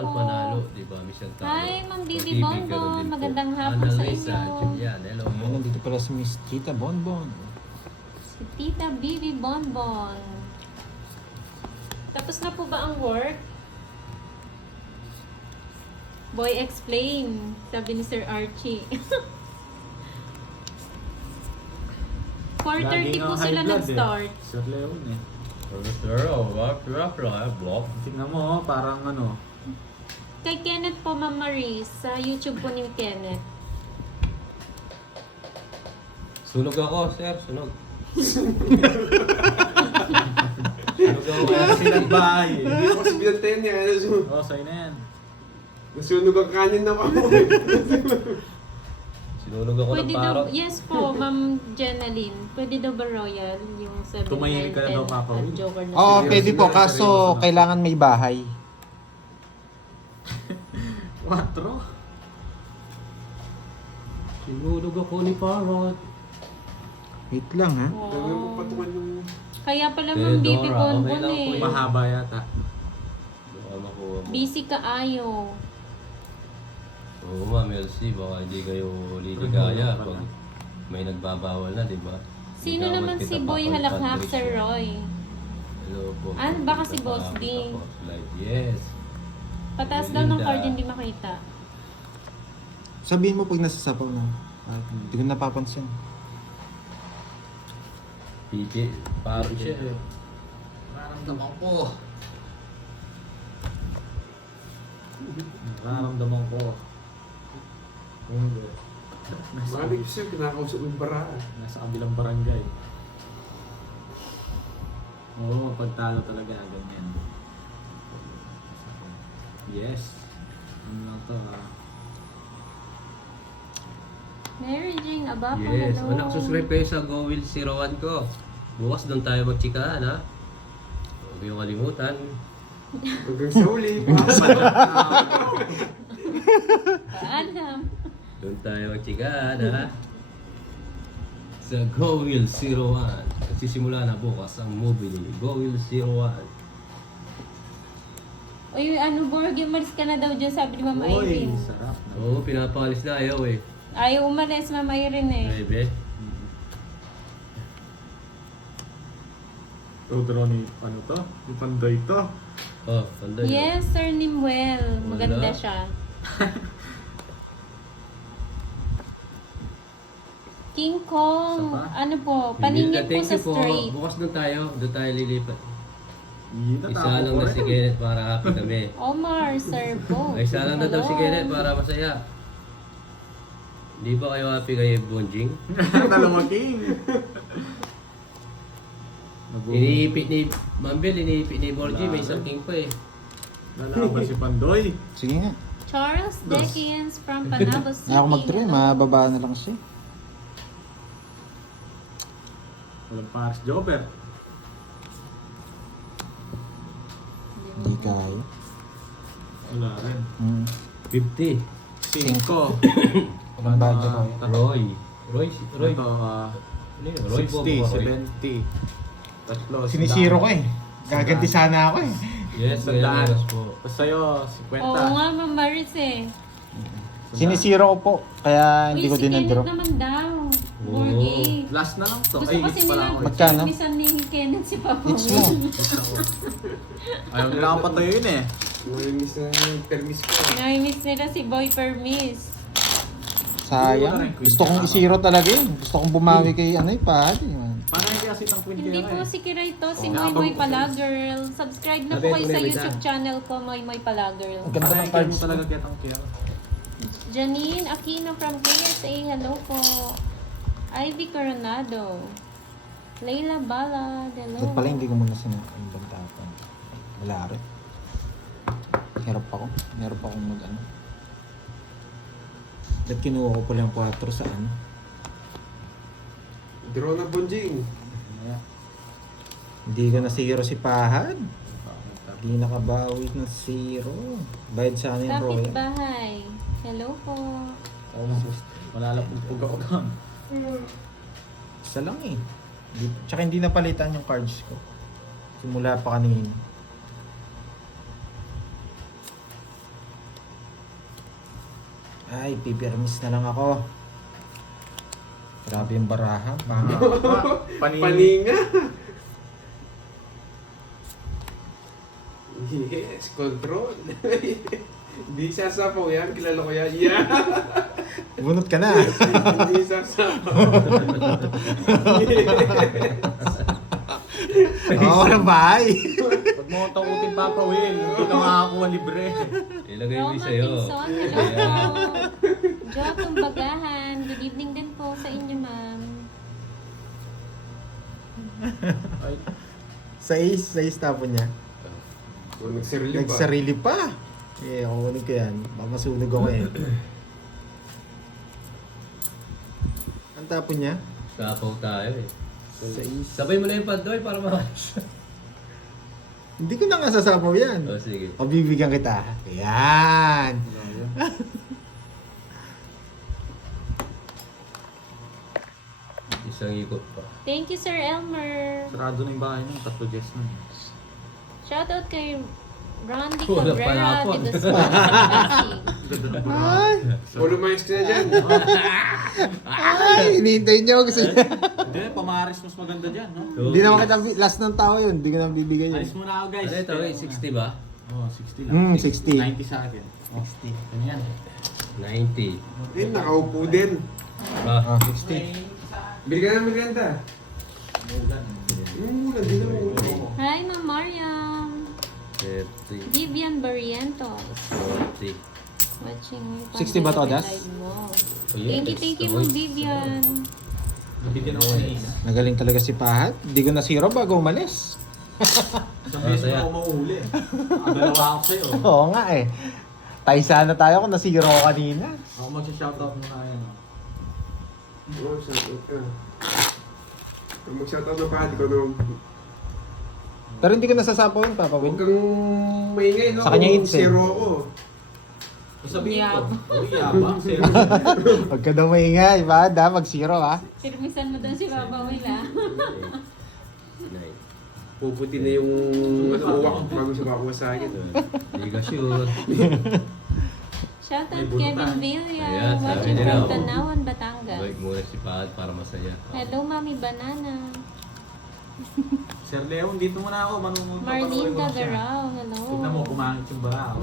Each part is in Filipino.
Panalo, di ba? Michelle Talo. Hi, Ma'am Bibi Bonbon. Magandang hapon sa inyo. Julian, hello. Nandito pala si Miss Tita Bonbon. Si Tita Bibi Bonbon. Tapos na po ba ang work? Boy, explain. Sabi ni Sir Archie. 4:30 po sila nag-start. Sir Leon eh. Pero, rock lang, block. Tingnan mo, parang ano. Kay Kenneth po, Ma'am Marie. Sa YouTube po ni Kenneth. Sunog ako, sir. Sunog. Sunog ako. Kaya silang bahay eh. Hindi ko kasi binantayan niya. Oo, sa'yo na yan. Nasunog ang kanin na ako. Sinunog ako Pwede ng daw, parot. yes po, Ma'am Jenaline. Pwede daw ba Royal? Yung 7910 Tumahimik ka na daw, Papa at Will. Joker na Oo, sila. pwede po. Kaso, kailangan may bahay. 4. Sinunog ako ni parot. Wait lang, ha? Gagawin ko patungan yung... Kaya pala Eh, Ma'am Bibi Dora, Bonbon okay lang po eh. yun. Mahaba yata. Baka makuha mo. Busy ka ayo. Oo, Ma'am Elsie, baka hindi kayo liligaya pag may nagbabawal na, di ba? Sino Ikaw, naman kita si pa Boy kung Halakhak, Patricia. Sir Roy? Hello po. Ah, baka si Kita Boss pa, D. kita po. Like, yes. Pataas daw ng Melinda. card, hindi makita. Sabihin mo pag nasa sapaw na. Hindi ko napapansin. Piti, parot siya eh. Nararamdaman ko. Nararamdaman ko. Hindi. Mali ko siya, kinakausap yung bara. Nasa kabilang barangay. Oo, pagtalo talaga, ganyan. Yes. Ano lang to Mary Jane Abapo, Yes, hello. anak, subscribe kayo sa Go Will 01 ko. Bukas doon tayo magchikahan, ha? Huwag yung kalimutan. Hanggang sa uli. Paalam. Doon tayo magchikahan, ha? Sa Go Will 01. Nagsisimula na bukas ang movie ni Go Will 01. Uy, ano, Borgie, umalis ka na daw dyan, sabi ni Ma'am Uy, Irene. sarap. Oo, pinapalis na ayaw eh. Ayaw umalis, Ma'am Irene eh. Bebe. Draw ni ano to? Yung panday to. Oh, tanda yun. Yes, Sir Nimwell. Maganda Wala. siya. King Kong. Isa pa? Ano po? Paningin po Thank sa you po. straight. Bukas doon tayo lilipat. Yun, Isa natapos lang ko na rin. si Kenneth para happy kami. Omar, Sir Bo. Ay, isa lang na daw si Kenneth para masaya. Di ba kayo happy kay Bonjing? Dalawa king. Iniipit ni Mambel, iniipit ni Borgie, may isang king pa eh. Lalaban si Pandoy. Sige nga. Charles Deckins from Panabo City. Ayaw ko mag-try. Mababa na lang siya. Walang Paris Jobber. Hindi kaya. Wala rin. 50. 5. Walang budget ko. Roy. Roy, Roy. Ito, Ano yun? Roy po 60, ba, Roy? 70. Tatlo. Sinisiro ko eh. Gaganti sana ako eh. Yes, Sandaan. yes po. Tapos sa'yo, Oo 50. nga, Ma'am Maris eh. Sinisiro ko po. Kaya hindi Uy, ko si din Kenneth na-draw. naman daw. Oo. Borgie. Last na lang to. Gusto Ay, kasi hit pa nila lang ako. Magkano? chismisan ni Kenneth si Papa. It's mo. Ayaw nila akong patuyuin eh. Nangyamis na yung permis ko. Namimiss nila si Boy Permis. Sayang. Gusto kong isiro talaga yun. Gusto kong bumawi kay ano eh, pahali. Paano yung kasi itang Queen Hindi Kera po eh? si Kiray to, si Oh. Moy Moy Palagirl. Subscribe na po Sabi, kayo sa tuloy, YouTube Rita. channel ko, Moy Moy Palagirl. Ang ganda Paano ng yung cards mo ko. talaga kitang Kera? Janine Aquino from KSA, hello po. Ivy Coronado. Layla Bala, hello. Ba't pala hindi ko muna sinabantapon? Wala rin. Hirap ako. Hirap akong mag-ano. Ba't kinuha ko pala yung 4 sa ano? Draw na Bonjing. Hindi ko na zero si Pahad. Hindi nakabawi ng zero. Bayad sa ano yung Kapit Royal. bahay. Hello po. Wala lang pong pugaw-gang. Isa lang eh. Tsaka hindi napalitan yung cards ko. Simula pa kanina. Ay, pipirmis na lang ako. Grabe yung baraha. Paninga. Yes, control. Hindi sasapaw yan. Kilala ko yan. Yeah. Bunot ka na. Hindi sasapaw. Oo, walang bahay. Pag mo takutin Papa Will, hindi ka makakakuha libre. Ilagay mo Roma sa'yo. Pinson, hello po. Jo Tumbagahan, good evening din po sa inyo, ma'am. Ay, Sais tapon niya. Oh, nagsarili pa. Nagsarili pa. Eh, kukunin ko yan. Baka masunog ako eh. Ang tapon niya? Sapaw tayo eh. Sais. Sabay mo na yung padoy para makasya. Hindi ko na nga sasapaw yan. O sige. Pabibigyan kita. Yan. Isang ikot pa. Thank you, Sir Elmer. sarado na yung bahay nung 3 Jess na. Shoutout kay Randy Wala pa Cabrera hapon. de Guzman. Ay! Polo maestro ka na dyan. Ay! Hinihintay niyo. Gusto niya. Hindi, pamaris mas maganda dyan, no? Hindi naman kita last ng tao yun. Hindi ko na bibigyan yun. Alis muna ako, guys. Ano ito? 60 ba? Oo, 60 lang. 60. 90 sa akin. 60. Ano yan? 90. Eh, nakaupo din. Ah, 60. Bili ka na merienda. Nandito mo. Hi, Ma'am Mariam. 30. Vivian Barrientos. 40. Watching yung 60 ba to, Das? live mo. Oh, yeah. Thank you, Ma'am Vivian. Nabigyan ako ni Ace. Nagaling talaga si Pahat. Hindi ko na zero bago umalis. Isang beses saya. mo ako mauuli. Dalawa ako sa'yo. Oo nga eh. Tayo sana tayo kung na-zero ako kanina. Ako magsha-shoutout muna yan. Oh, shoutout ka. Kung mag-shoutout na pa, di ko naman. Pero hindi ko nasasapaw yun, Papa Huwag Will. kang maingay, no? Sa kanya Kung hits eh. zero ako. Sabihin ko. Yabang. Oh, yabang. Zero. Huwag ka daw maingay, Pahad ha. Mag-zero ha. Pirmisan mo doon si Papa Will, ah. 9. Puputi na yung uwak bago siya makakuha sa akin. Hindi ka sure. Shoutout May bunutan. Kevin Villa. Ayan, sabi Watching nila, from oh. Tanawan, Batangas. Balik muna si Pahad para masaya. Hello, Mami Banana. Sir Leo, dito muna ako. Marlene Papanoorin ko lang siya. Gagarao, hello. Tignan mo, kumangit yung bara ako.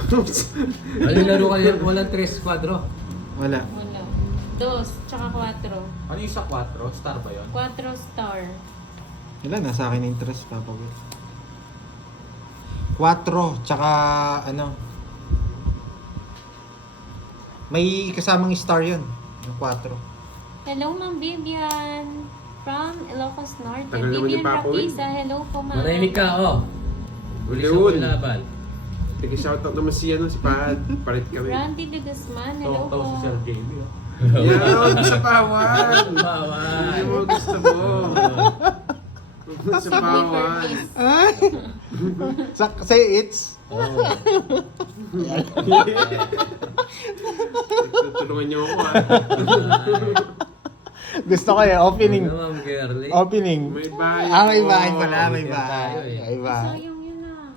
Ano yung laro kanina? Walang 3 quadro. Wala. Wala. 2, tsaka 4. Ano yung sa 4? Star ba yun? 4 star. Wala, nasa akin yung interest, Papa Will. 4, tsaka ano. May kasamang star yun. Yung 4. Hello, Ma'am Vivian. From Ilocos Norte. Tagal naman Vivian yung Papa Will. Rapisa, hello po, Ma'am. Manahimik ka, oh. Ulisan mo Leon. yung laban. Sige, shoutout naman si, Pahad. Palit kami. Randy de Guzman, hello Tawa-tawa po. si Sir Jamie. Oh. Yan, sa pawan. Bawal. Hindi mo gusto mo. Sa pawan. Ay! Say it's. Oh. Tutulungan niyo ako, ha. Gusto ko eh, opening. Ano naman, girly? Opening. May bahay. May bahay pala, may Weekend bahay. tayo eh. May bahay. Sayang yun, ah.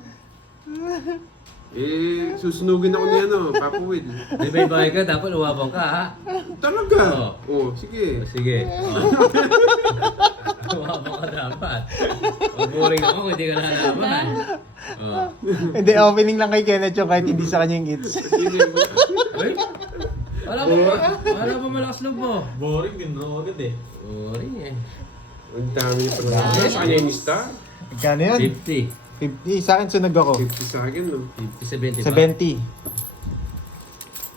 Eh, susunugin ako niya, Papa Will. Di ba ibay ka? Dapat uwabang ka, ha? Talaga? Oo. Oh, sige. Sige. Uwabang ka dapat. Pag boring ako, hindi ka lalaban. Oh. Hindi, opening lang kay Kenneth yung kahit hindi sa kanya yung it's. Sige. Uy! Wala pa malakas loob mo. Boring din raw agad eh. Boring eh. Ang dami niya pala. Dami. Sa kanya yung star? Magkano yun? 50. 50. Sa akin sunog ako. 50 sa akin, no? 50, 70 ba? 70.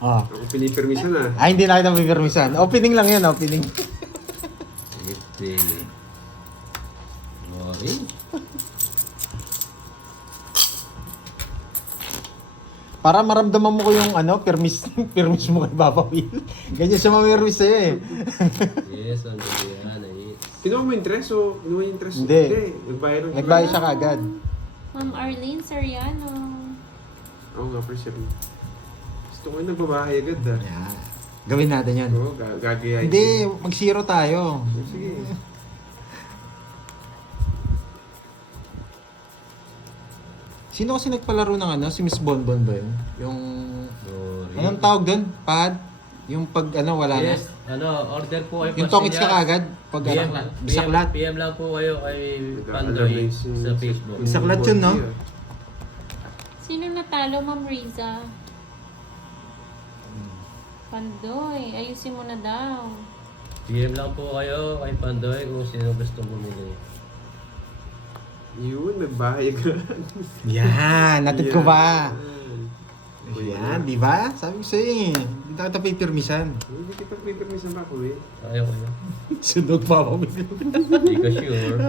Ah. Ako pinipirmisan, ha. Ay, hindi na kita pipirmisan. Opening lang yan, opening. 50. Boring. Para maramdaman mo ko yung permis mo kay Papa Will. Ganyan siya mamirmis sa'yo eh. Yes, on the yan. Kinuha mo yung interest, o? Kinuha yung interest? Hindi. Nagbayad ng Nagbayad siya kaagad. Ma'am Arlene Soriano. Oo nga, for sure. Gusto ko yung nagbabahay agad, ha. Yeah. Gawin natin yan. Oo, gagayahin. Hindi, mag-zero tayo. Sige. Sino kasi nagpalaro ng Si Miss Bonbon ba yun? Yung... Boring. Anong tawag doon? Pad? Yung pag ano, wala Yes, na. order po kayo. Yung tokits ka kagad. Pag PM, ano, bisaklat. PM lang po kayo kay Nag-aalala Pandoy yung sa Facebook. Bisaklat yun, no? Sino natalo, Ma'am Riza? Pandoy, ayusin mo na daw. PM lang po kayo kay Pandoy kung sino gusto bumili. Yun, nagbahay ka. Yan, natin ko ba? Yan. Yan, di ba? Sabi ko sa'yo eh. Hindi na kita pipirmisan. Hindi kita pipirmisan pa po eh. Ayaw ko yun. Sunod pa ako. Hindi ka sure.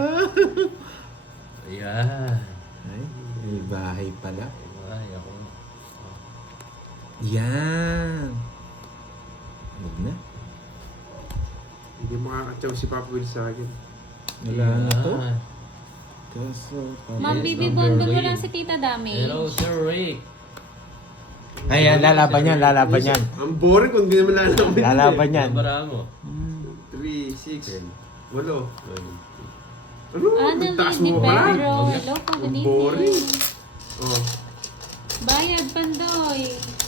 Ayan. Ay, may bahay pala. Ay, ako. Yan. Huwag na. Hindi makakatsaw si Papa Will sa akin. Wala na to. Ayan. Kaso, Ma'am Yes, Bibi Ma'am Bondol, Doreen. wala si Tita Damage. Hello, Sir Rick. Ayan, lalaban yan, lalaban yan. Ang boring kung hindi naman lalaban. Lalaban yan. Nabara mo. 3, 6, 8. Ano? Annalyn Taas Di mo pa. Pedro, hello po, good Ang evening. boring. Oh, Bayad, Pandoy.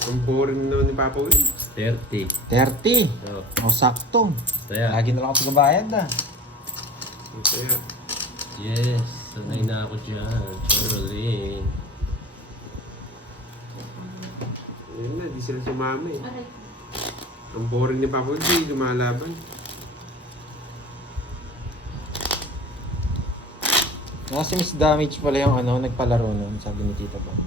ang boring naman ni Papa Will. 30. 30. So, O, sakto. kaya. Lagi na lang ako pagbabayad ah. Kaya, Yes, sanay na ako dyan. Caroline. ayun na, di sila sumama eh. Aray. Ang boring ni Papa Will, di lumalaban. Si Miss Damage pala yung ano, nagpalaro nun, sabi ni Tita Bang.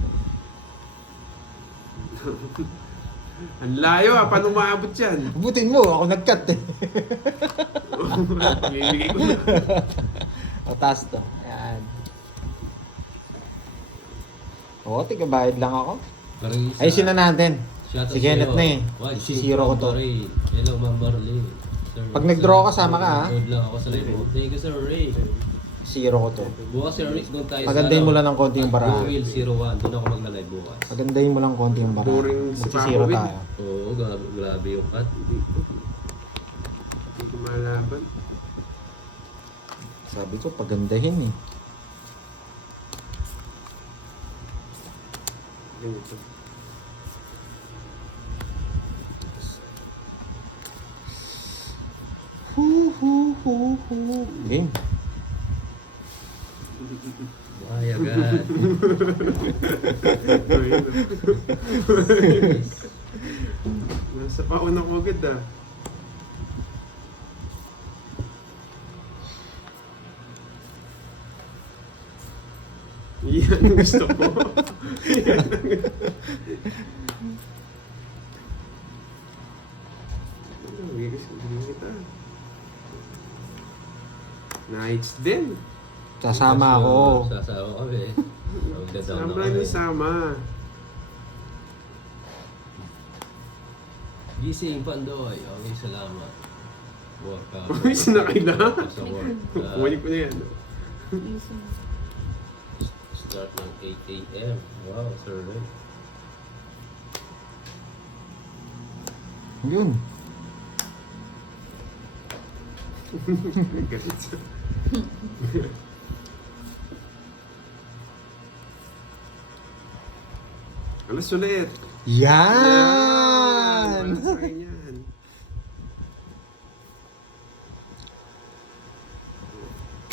Ang layo ah, paano maabot yan? Butin mo, ako nag-cut eh. Bibigay ko na. O, taas to. Ayan. Oo, tigabayad lang ako. Parang isa. Ayusin na natin. Shoutout Si Kenneth sa'yo. na eh. One, Sisiro ko to. Ray. Hello, Ma'am Marley. Sir Pag Rick, nag-draw ka, sir. sama ka, ha? Nanonood lang ako sa live mo. Thank you, Sir Ray. Zero ko to. Bukas, Sir Rick, doon tayo Pagandahin mo lang ng konti yung barahan. Will 01. Doon ako magla-live bukas. Pagandahin mo lang konti yung bara. Boring si Magsisiro Papa Will. tayo. Oo, grabe yung cut. Hindi ko malaban. Sabi ko, pagandahin eh. Ganito. Game. Ay, agad. Nasa pauna ko agad ah. Yan ang gusto ko. Yan ang kita. Nights din. Sasama ako. Sasama kami. Magdadaw na Sama kami. ni Sama. Gising, Pandoy. Okay, salamat. Workout. Uy, sinakay na. Sa work. Kumain ko na yan. Start ng 8 a.m. Wow, Sir Rick. Yun. Galit siya. Alas ulit. Yan! Wala sa akin yan.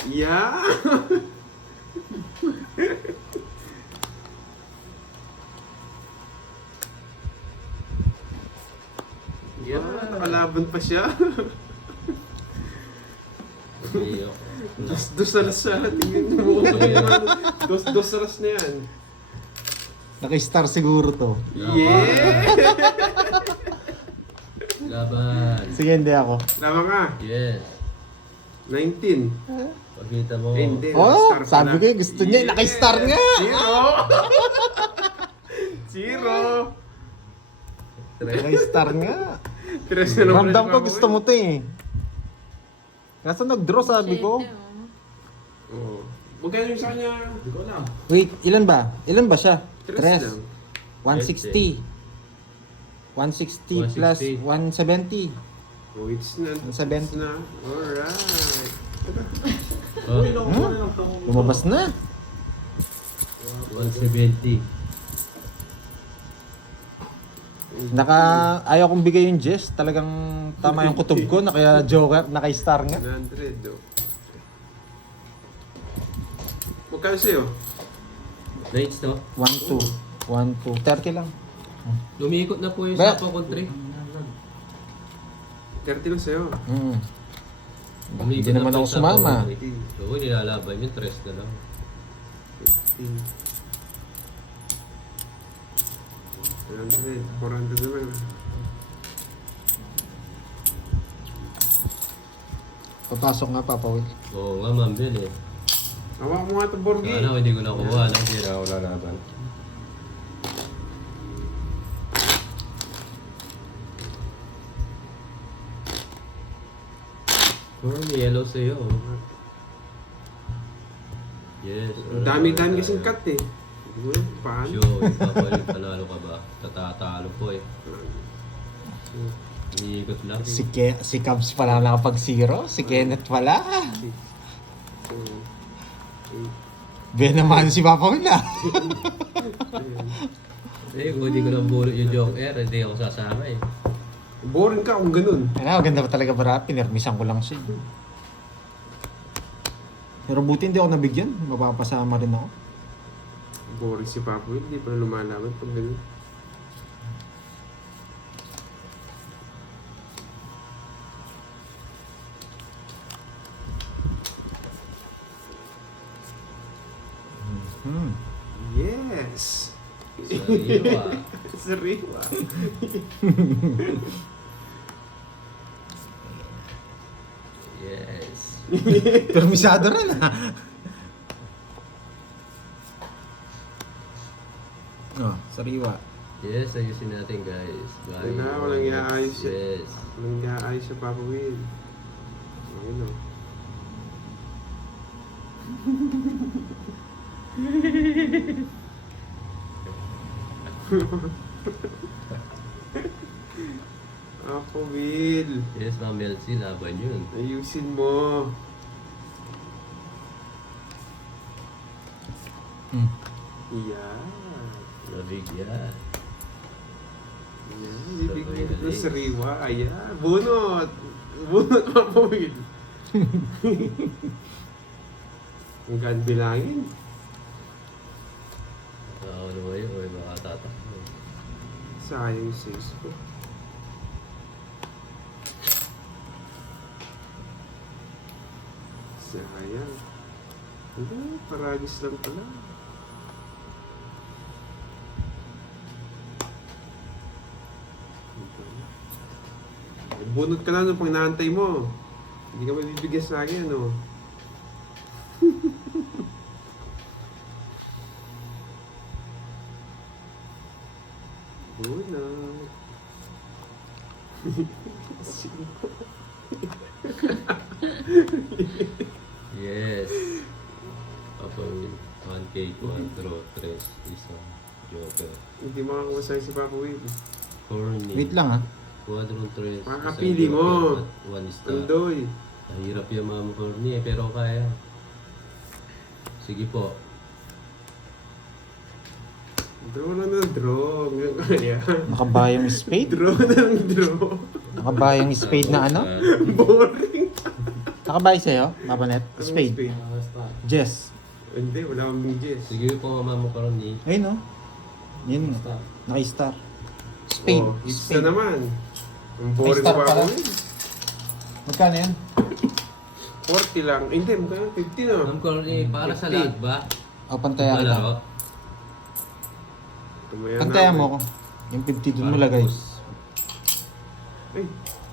Yeah! Yeah, nakalaban pa siya. Iyo. Dos alas siya. Tingnan mo. Dos alas na yan. Naka-star siguro to. Yeah! Laban. Sige, hindi ako. Tama ka. Yes. 19. Pagkita mo. Eh, hindi. Oh, Naka-star sabi pala. ko gusto niya, naka-star nga. Zero! Zero! Naka-star nga. Tres na naman Ramdam ko na gusto mo to eh. Kaso nag-draw sabi ko. Oo. Magkano yung sa kanya? Hindi ko alam. Wait, ilan ba? Ilan ba siya? Tres 3. lang. 160. 160 plus 170. Oh, it's na. 170. It's na. Alright. Oh, Lumabas na. 170. Ayaw kong bigay yung Jess. Talagang tama yung kutob ko. Kaya Joker, naka-star nga. 100, oh. Magkano sa'yo? Rates to. 1, 2. 1, 2. 30 lang. Lumiikot na po yung Ba- Sapo Country. 30 lang sa'yo. Hindi naman ako sumama. Oo, nilalaban yun. 3 na lang. 100, 400 naman. Papasok nga, Papa Will. Oo nga, ma'am, yun eh. Hawak mo nga ito, Borgi. Sana hindi ko nakuha. Hindi na ako lalaban. May yellow sa'yo. Ang Yes. dami-dami kasing cut eh. Paano? Sure, ipapalit panalo ka ba? Tatatalo po eh. Iniikot lang. Si Cubs pala nakapag-0. Si Kenneth pala. Ben naman si Papa Will ah. Eh, kung hindi ko na bulot yung Joker, hindi ako sasama eh. Boring ka kung ganun. Ano, ganda pa talaga para pinirmisan ko lang siya. Pero buti hindi ako nabigyan. Mapapasama rin ako. Boring si Papa Will, hindi pa na lumalaban pag ganun. Yes! Sariwa. Sariwa. Yes. Permisado rin ah. Oh, sariwa. Yes, ayusin natin guys. Bye. Wala, walang iaayos yan. Yes. Walang iaayos sa Papa Will. Ayun o. Papa Will. Yes, Ma'am Elsie, laban yun. Ayusin mo. Yan. Nabigyan. Yan. Ibigay ko sa sariwa. Ayan. Bunot. Bunot, Papa Will. Ang gaan bilangin. Oo, ano ba yun? Uy, baka tatakbo. Sayang yung sis ko. Sayang. Hindi, paragis lang pala. Bunot ka lang nung pang naantay mo. Hindi ka mabibigyan sa akin, ano? Bunot. Yes. Papa Will. 1K, 4, 3, isa. Joker. Hindi makakuha sa'yo si Papa Will. Corny. Wait lang ah. Quadron 3. Makakapili mo. 1 star. Andoy. Mahirap yung mga corny eh, pero kaya. Sige po. Draw na ng draw. Ngayon kaya. Nakabayang spade. Draw na ng draw. Nakabayang spade na ano? Boring. Nakabay sa'yo, Papa Net? Anong Spade. Jess. Hindi, wala akong bigjes. Sige po, mama mo corny. Ayun oh. Yun. Naka-star. Spade. Oh, isa Spade. naman. Ang boring Ay, star pa pala. ako. Magkano yan? 40 lang. Hindi, magkano? 50 na. Ma'am corny, para sa 50. lahat ba? O, pantaya kita. Palaro? Tumaya Pantaya na mo ako. ko. Yung 50 dun mo Para lagay. push. Ay.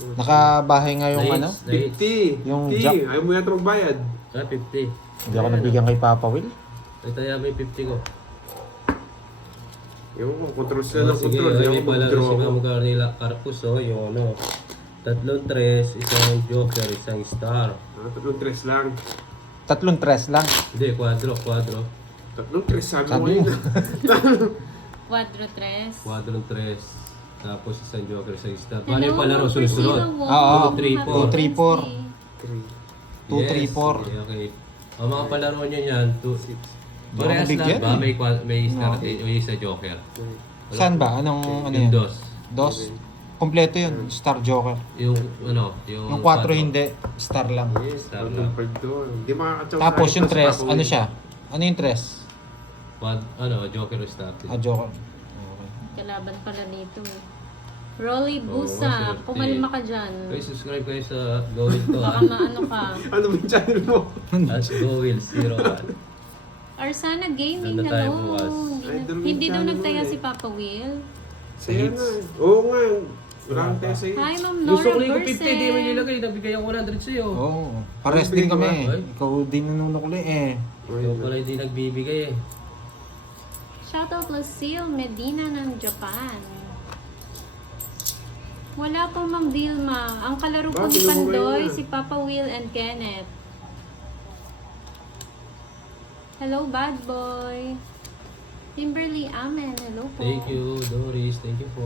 Nakabahay nga yung ano? Nights, nights. 50. Yung 50. jack. Ayaw mo yata magbayad. Ah, 50. Hindi ako nabigyan kay Papa Will. Ay, tayo mo yung 50 ko. Yung control sila ng Sige, control. ay, Ayaw may mo palaro mag-draw si ako. Ma'am Carnila Carpus, oh, yung ano. 3 tres, isang joker, isang star. Tatlong tres lang. 3 lang. Hindi, quadro. Tatlong tres, sabi mo Sabi mo. yun. Quadro tres. Quadro tres. Tapos isang joker, isang star. Paano yung palaro? Sunod-sunod. Oo, 2, 3, 4. 2, 3, 4. Okay. Ang mga palaro niya yan, 2, 6. Hindi ako Parehas nabigyan lang ba? eh. May star din, o yung isa joker. Saan ba? Anong ano Yung yan? dos. Dos. Kompleto yun. Star Joker. Yung ano, yung... Yung 4 hindi. Star lang. Yes, Tama. pagdong. Hindi makakatsaw sa Tapos akin yung to, tres, sa ano Papa siya? Ano yung tres? Ano, Joker o Star. Ah, Joker. Okay. Kalaban pala nito. Rolly Oo, Busa, swerte. kumalma ka dyan. Guys, subscribe kayo sa Gowil ko Baka ha. maano ka. Ano ba yung channel mo? At Gowil 01. Arsana Gaming, Nandun tayo hello. bukas. Idol yung Hindi daw channel mo nagtaya eh. si Papa Will. Sa'yo na. Oo nga. Maraming tayo sa'yo. Hi, Ma'am Yung Nora sukli ko 50, di mo Gersen. nilagay. Nabigay ako 100 sa'yo. Oo. Pares din kami. Ay. Ikaw din nanunukli eh. Ikaw pala hindi nagbibigay eh. Shoutout Lucille Medina ng Japan. Wala po Ma'am Vilma. Ang kalaro po Bakit? ni Ano mo Pandoy, kayo na? si Papa Will and Kenneth. Hello, bad boy. Kimberly Amen, hello po. Thank you, Doris. Thank you po.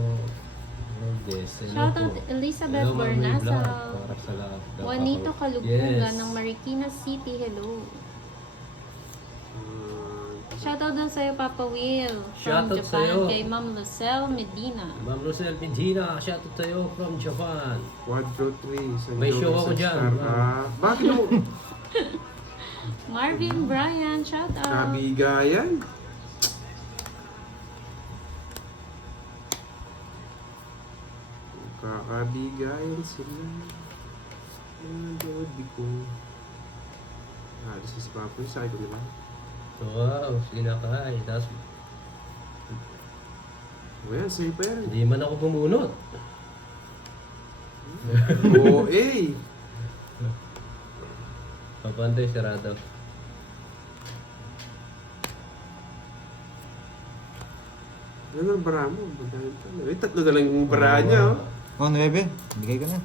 All this. Hello Shoutout po. Elizabeth Hello, Ma'am May Bornasa. Vlog. Para sa lahat. Juanito Kalugpungan Yes. ng Marikina City, hello. Shoutout din sa'yo, Papa Will. From Shoutout Japan, sa'yo. kay Ma'am Lucelle Medina. Ma'am Rosel Medina, shoutout tayo from Japan. Quadro 3. San May Jose show ako sa dyan. Star. Bakit mo? Marvin Bryan, shoutout. Kabigayan? Kakabigayan sila. Di ko. Alis na si Papa yung sakit ko nila. Wow, sinakay. Tapos O yan, sa'yo pa yan. hindi man ako bumunot. Oo, eh. Papantay, sarado. Ano ang bara mo? Madami pa. Eh, tatlo na lang yung bara niya. Oh. Oh, 9. Bigay ko na.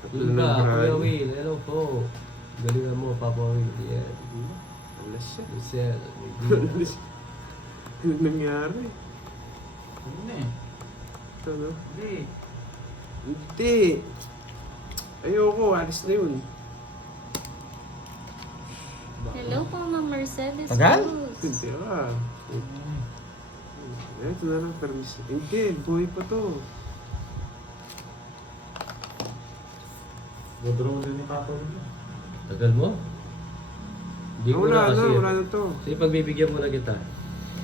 Tatlo na lang Luka, yung bara Kuya niya. Will, hello po. Galingan mo, Papa Will. Yeah. Alas siya. Lucel, Ano nangyari? Ano na eh? Ito, no? Hindi. Hindi. Ayoko, alis na yun. Hello po, Ma'am Mercedes Tagal? Cruz. Hindi ah. Ito na lang, permis. Hindi, buhay pa to. Godraw din ni Papa Will. Tagal mo? Hindi ko Wala na kasi. na, wala na to. Sige, pagbibigyan mo na kita.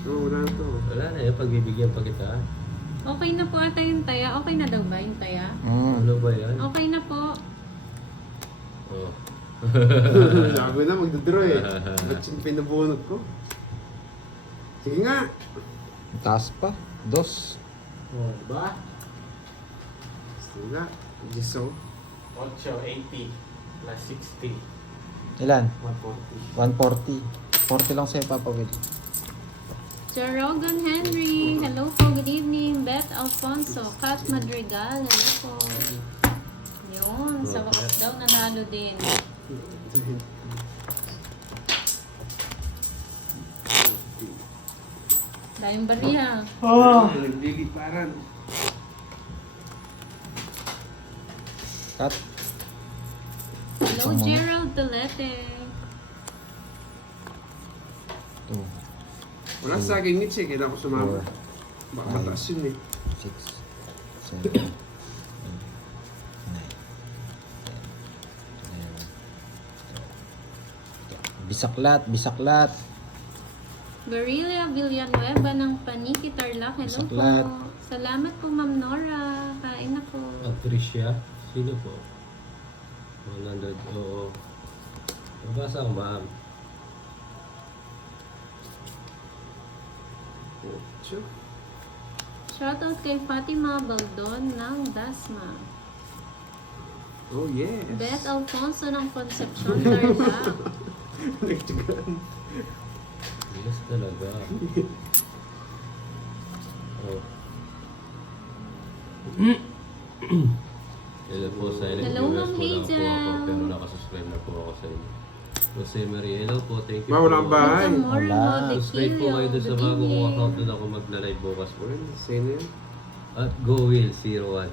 Wala na to. Wala na yun, pagbibigyan pa kita. Okay na po ata yung taya. Okay na daw ba yung taya? Ano ba yan? Okay na po. Oh. Sabi na, magdodraw eh. Ba't yung pinabunot ko? Sige nga. Taas pa. 2. Oh, diba? Sige nga. Giso. 880 plus 60. Ilan? 140. 140. 40 lang sa'yo, Papa Will. Jarogan Henry, hello po, good evening. Beth Alfonso, Kat Madrigal, hello po. Yun, sa wakas daw nanalo din. Dayong bariya. Nagliliparan. Cut. Hello, Gerald Delete. 2. Wala sa akin nits eh. Kailangan ko sumama. Baka mataas yun eh. 6, 7, 8, 9, 10, 11, 12. Bisaklat, bisaklat. Guerrilla Villanueva ng Paniki Tarlac, hello Saklat. po. Salamat po, Ma'am Nora. Kain ako. Patricia? Sino po? 100, oo. Mabasa ko, ma'am. Sure. Shoutout kay Fatima Baldon ng Dasma. Oh yes. Beth Alfonso ng Concepcion Tarlac. Nagtsagaan. Yes talaga. Oh. Hello po sa Hello, viewers Ma'am po lang po Hazel. ako pero nakasubscribe na po ako sa inyo. Jose Marie, hello po, thank you Ba, walang po. bahay. Zamora Wala. Subscribe po kayo doon sa Good bago kong evening. account, doon ako magla-live bukas po. Well, sa'yo na yun. At GoWill01.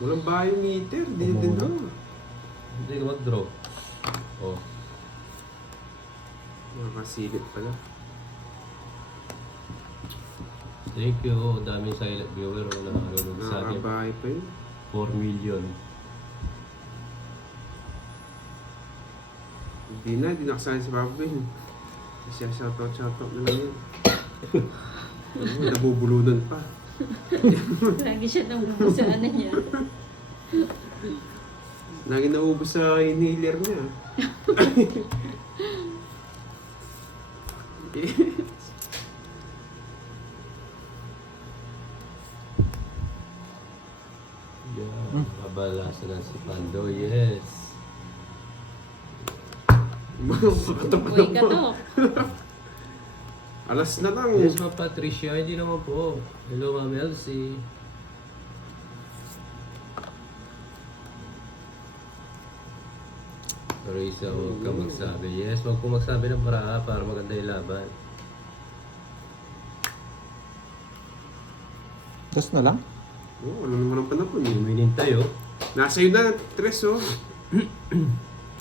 Walang bahay yung meter. Di Umuna. din daw. Hindi ka mag-draw. Oh. Nakakasilip pala. Thank you. Daming silent viewer o nanonood sa akin. Nakakabahay pa yun. 4 million. Hindi nakasama si Papa yun. Siya shoutout na lang yun. Nabubulunan pa. Lagi siya naubos sa ano niya. Lagi naubos sa inhaler niya. Yeah. Kabalasan na si Pando. Yes. Uy ka to. Alas na lang. Yes, Ma'am Patricia. Hindi naman po. Hello, Ma'am Elsie. Teresa, huwag ka magsabi. Yes, huwag po magsabi ng para maganda yung laban. Dos na lang? Oo, wala naman ang panapon eh. Uminin tayo. Nasa yun na, tres oh.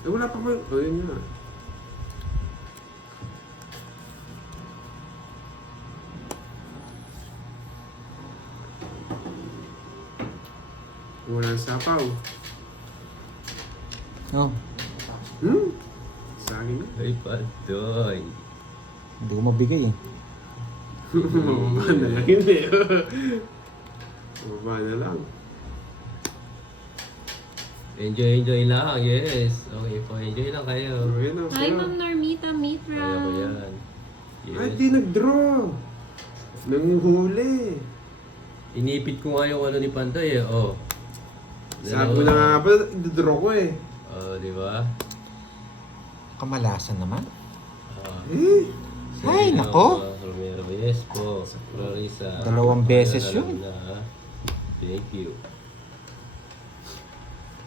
Wala pa ba? Oh, yun nga. Wala ang sapaw. Oh, Sa akin na. Ay, Pandoy. hindi ko mabigay eh. Mababa na lang yun eh. Mababa na lang. Enjoy lang. Yes. Okay po. Enjoy lang kayo. Oh, yun oh, Hi, sarap. Ma'am Normita Mitra. Kaya ko yan. Ay, Yes. di nag-draw. Nanguhuli. Inipit ko nga yung ano ni Pandoy eh. Oh. Sabi ko na nga ba, i-draw ko eh. Oh, di ba? Kamalasan naman. Ah. Eh, Ay, Serena nako. po, Romero, yes po. Clarissa. Dalawang beses Alam yun. na. Thank you.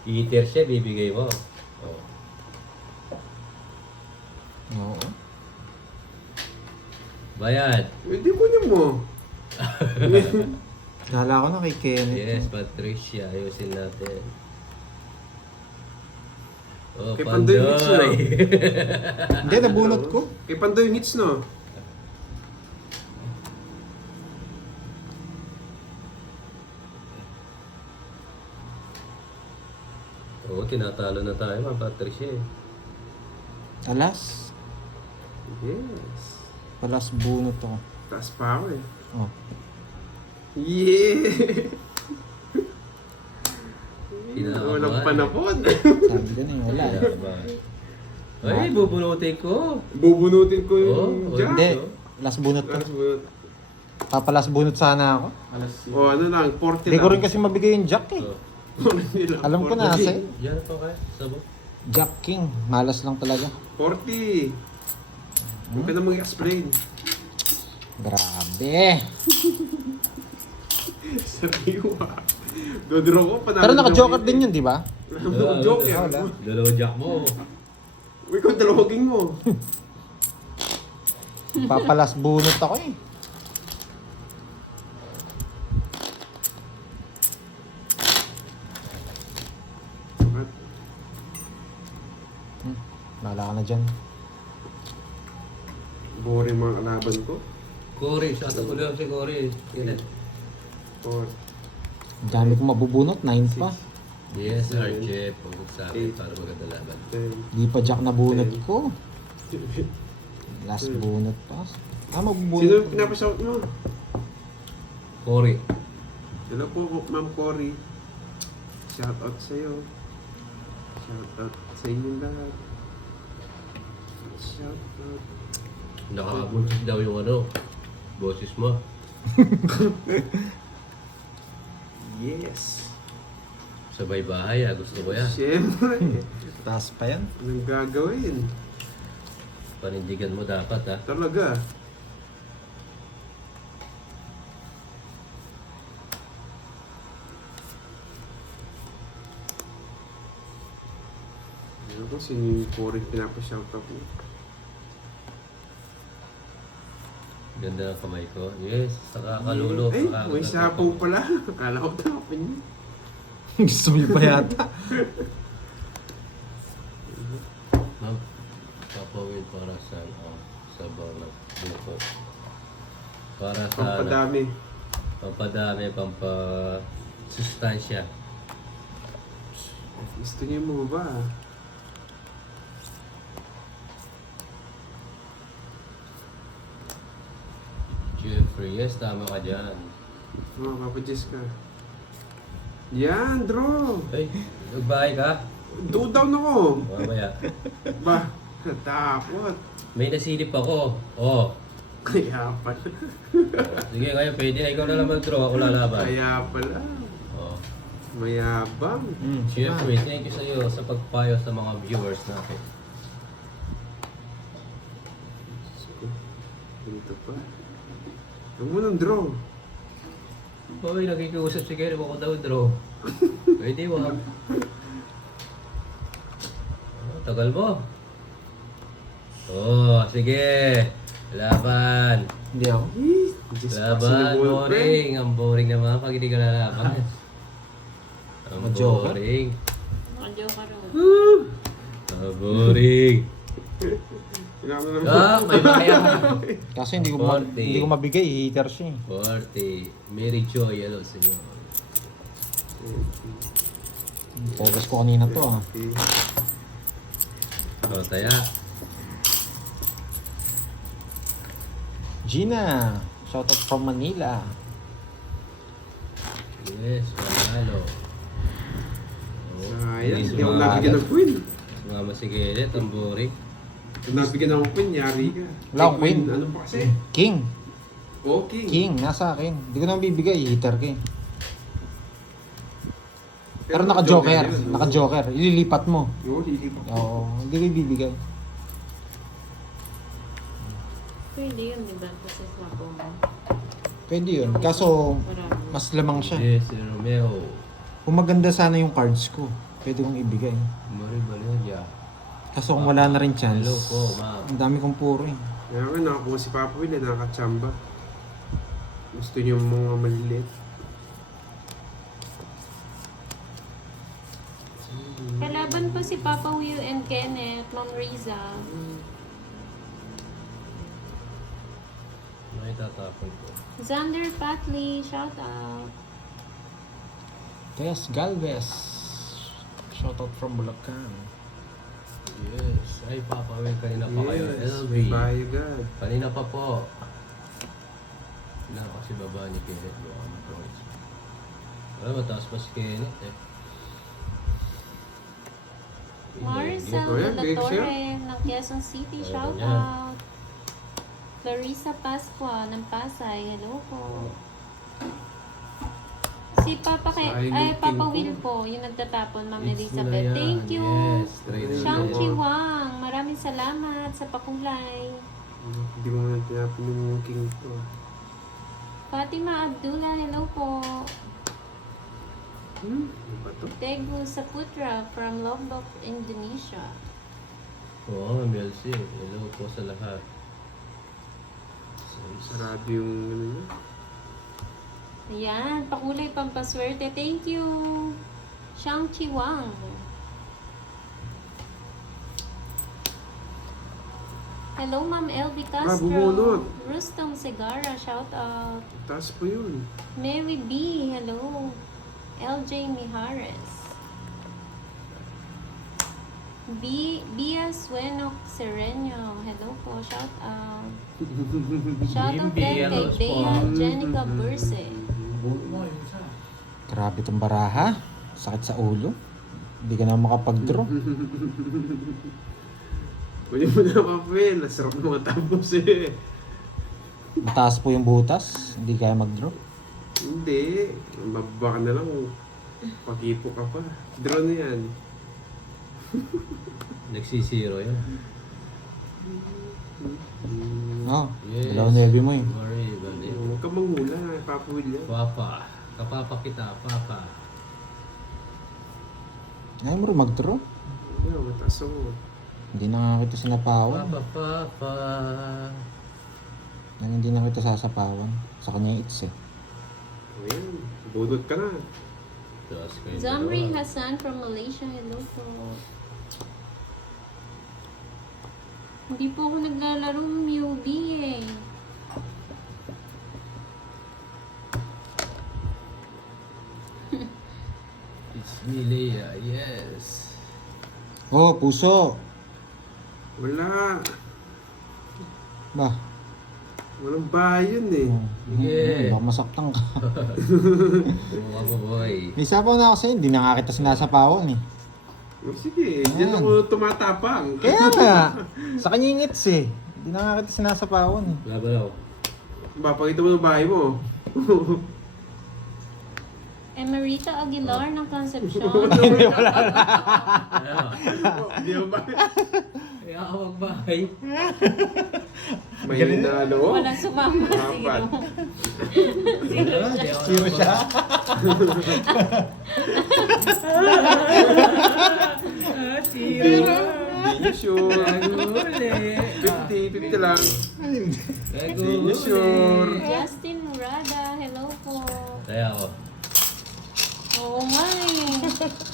Eater siya, bibigay mo. Oh. Oo. Bayad. hindi ko niyo mo. Kala ko na kay Kenneth. Yes, Patricia. Ayusin natin. Oh, Kay Pandoy Mix, no? Pandoy. Hindi, nabunot ko. Kay Pandoy Hits, no? Oo, tinatalo na tayo, Ma'am Patricia. Alas. Yes. Alas bunot ako. Taas pa ako eh. Oh. Yeah! Kinakabahan. Walang panapon. Sabi ko na yun, wala eh. Ay, bubunutin ko. Bubunutin ko yung Oh, jack. Hindi, last bunot ko. Alas bunot. Papalas bunot sana ako. O ano lang, 40 Hindi lang. ko rin kasi mabigay yung Jack eh. Oh. Alam ko na kasi. Yan pa kayo, sabot. Jack King, malas lang talaga. 40. Huwag ka na mag-explain. Grabe. Sariwa. Dodraw ko, panalo. Pero naka-joker din yun, di ba? Joker. Wala. Dalawa jack mo. Uy, kung dalawaging mo. Papalas bunot ako eh. Wala ka na dyan. Boring mga kalaban ko. Cory, shot up ulit si Cory. Yan. Or, Ang dami kong mabubunot, 9 pa. Yes, RJ. Pagod sa akin para maganda laban. 10. Di pa Jack na bunot ko. Last bunot pa. Ah, mabubunot. Sino pinapashout mo? Cory. Hello po, Ma'am Cory. Shout out sa'yo. Shout out sa inyong lahat. Shout out. Nakakabuntis daw yung ano. Boses mo. Yes. Sabay bahay gusto ko yan. Siyempre. Taas pa yan. Anong gagawin? Panindigan mo dapat ha. Talaga. Ano ko, sino yung Cory pinapashout out mo? Ganda ng kamay ko. Yes, saka kalulo. Ay, saka may sapaw pala. Akala ko tapon niya. Gusto mo pa yata. Ma'am, papawin para sa sa bawang buko. Para sa Pampadami. pampadami, sustansya. Gusto niyo mo ba? Jeffrey, yes, tama ka dyan. Oo, Papa Jess ka. Yan, draw! Ay, nagbahay ka? Do down ako! Mamaya. Ba, natakot. May nasilip ako. Oh. Kaya pala. Sige, kaya pwede na ikaw na lang mag-draw. Ako lalaban. Kaya pala. Oh. Mayabang. Jeffrey, thank you sa iyo sa pagpayo sa mga viewers natin. Ganito pa. Huwag mo ng draw. Hoy, nakikiusap si Kelly. Ako daw draw. Pwede, wag. Tagal mo. Oh, sige. Laban. Hindi ako. Just Laban, boring. Ang boring naman pag hindi ka lalaban. Ang Madyoka. boring. Joke ka rin. Ang boring. May bakaya. Kasi hindi ko, 40. hindi ko mabigay, hater siya eh. 40. Mary Joy, hello sa inyo. Focus ko kanina to ah. Oh, taya. Gina, shoutout from Manila. Yes, manalo. Sayang, hindi ako nabigyan ng queen. Sumama si Kenneth, ang boring. Kung nabigyan ng queen, yari ka. Wala akong queen. Ano pa kasi? King. Okay. King, nasa akin. Hindi ko naman bibigay, hater ka eh. Pero naka-joker. yun, no? Naka-joker. Ililipat mo. Oo, lilipat. Oo, hindi ko ibibigay. Pwede yun, di ba? Kasi swapo mo. Pwede yun. Kaso, Marami. mas lamang siya. Yes, si Romeo. Kung maganda sana yung cards ko, pwede kong ibigay. Mari Valeria. Kaso kung wala na rin chance, Hello po, ma'am. ang dami kong puro eh. Kaya nga, nakakuha si Papa Will, nakachamba. Gusto niyo yung mga maliliit. Kalaban po si Papa Will and Kenneth, Ma'am Riza. May tatapon ko. Xander Patley, shout out. Tess Galvez, shoutout from Bulacan. Yes. Ay, Papa, may kanina pa kayo. LV. Bye, God. Kanina pa po. Kailangan kasi baba ni Kenneth. Wala, mataas pa si Kenneth eh. Marcel Oh, yeah, de la big Torre share. ng Quezon City, Ayun shout yan. out. Clarissa Pascua ng Pasay, hello po. Si Papa Sayang ay yung Papa king Will ko. po, yung nagtatapon, Ma'am It's Elizabeth. mo na yan. Thank you. Yes, try na Shang yun. Chi Wang, maraming salamat sa pakulay. Hindi mo na tinapin yung king ko. Fatima Abdullah, hello po. Ano ba to? Tegu Saputra from Lombok, Indonesia. Oo, Ma'am Elsie. Hello po sa lahat. Sarado yung ano niya. Ayan, pakulay pampaswerte. Thank you. Shang Chi Wang. Hello, Ma'am LB Castro. bubunot. Rustam Segara, shout out. Taas po yun. Mary B, hello. LJ Mijares. Bia Suenok Sereno, hello po, shout out. Shout out Bimbi, din kay hello po. Bea Jenica Burse. Grabe itong baraha. Sakit sa ulo. Hindi ka na makapag-draw. Pwede mo na mapin. Nasarap na mga tapos eh. Mataas po yung butas. Hindi kaya mag-draw. Hindi. Mababa ka na lang. Pag-ipo ka pa. Draw na yan. Nagsisiro yan. Oh, Yes. dalawang nebi mo eh. Mari Valeria. Huwag ka manghula. Papa Will yan. Papa. Kapapa kita, Papa. Ayaw mo rin mag-draw. Ano, mataas ako. Hindi na nga kita sinapawan. Papa. Nang hindi na kita sasapawan. Sa kanya yung its eh. Ayan. Budot ka na. Tapos kayo Zamri dalawa. Hassan from Malaysia, hello po. Hindi po ako naglalaro Mewbie eh. Ni Leia, yes. Oh, puso. Wala. Ba? Walang bayan eh. Yeah. Baka masaktan ka. Oo, ako boy. May sapaw na ako sa'yo, hindi na nga kita sinasapawan eh. Oh, sige, diyan ako tumatapang. Kaya nga, sa kanya yung ngits eh. Hindi na nga kita sinasapawan eh. Laban ako. Papakita mo ng bahay mo. Emerita Aguilar ng Concepcion. Ano? Di ba? Kaya ako magbahay. May nalo. Walang sumama. Apat. Zero siya. Hindi nyo sure. Naguli. 50 lang. Hindi nyo Naguli. sure. Justin Murada, hello po. Kaya ako. Oo nga eh.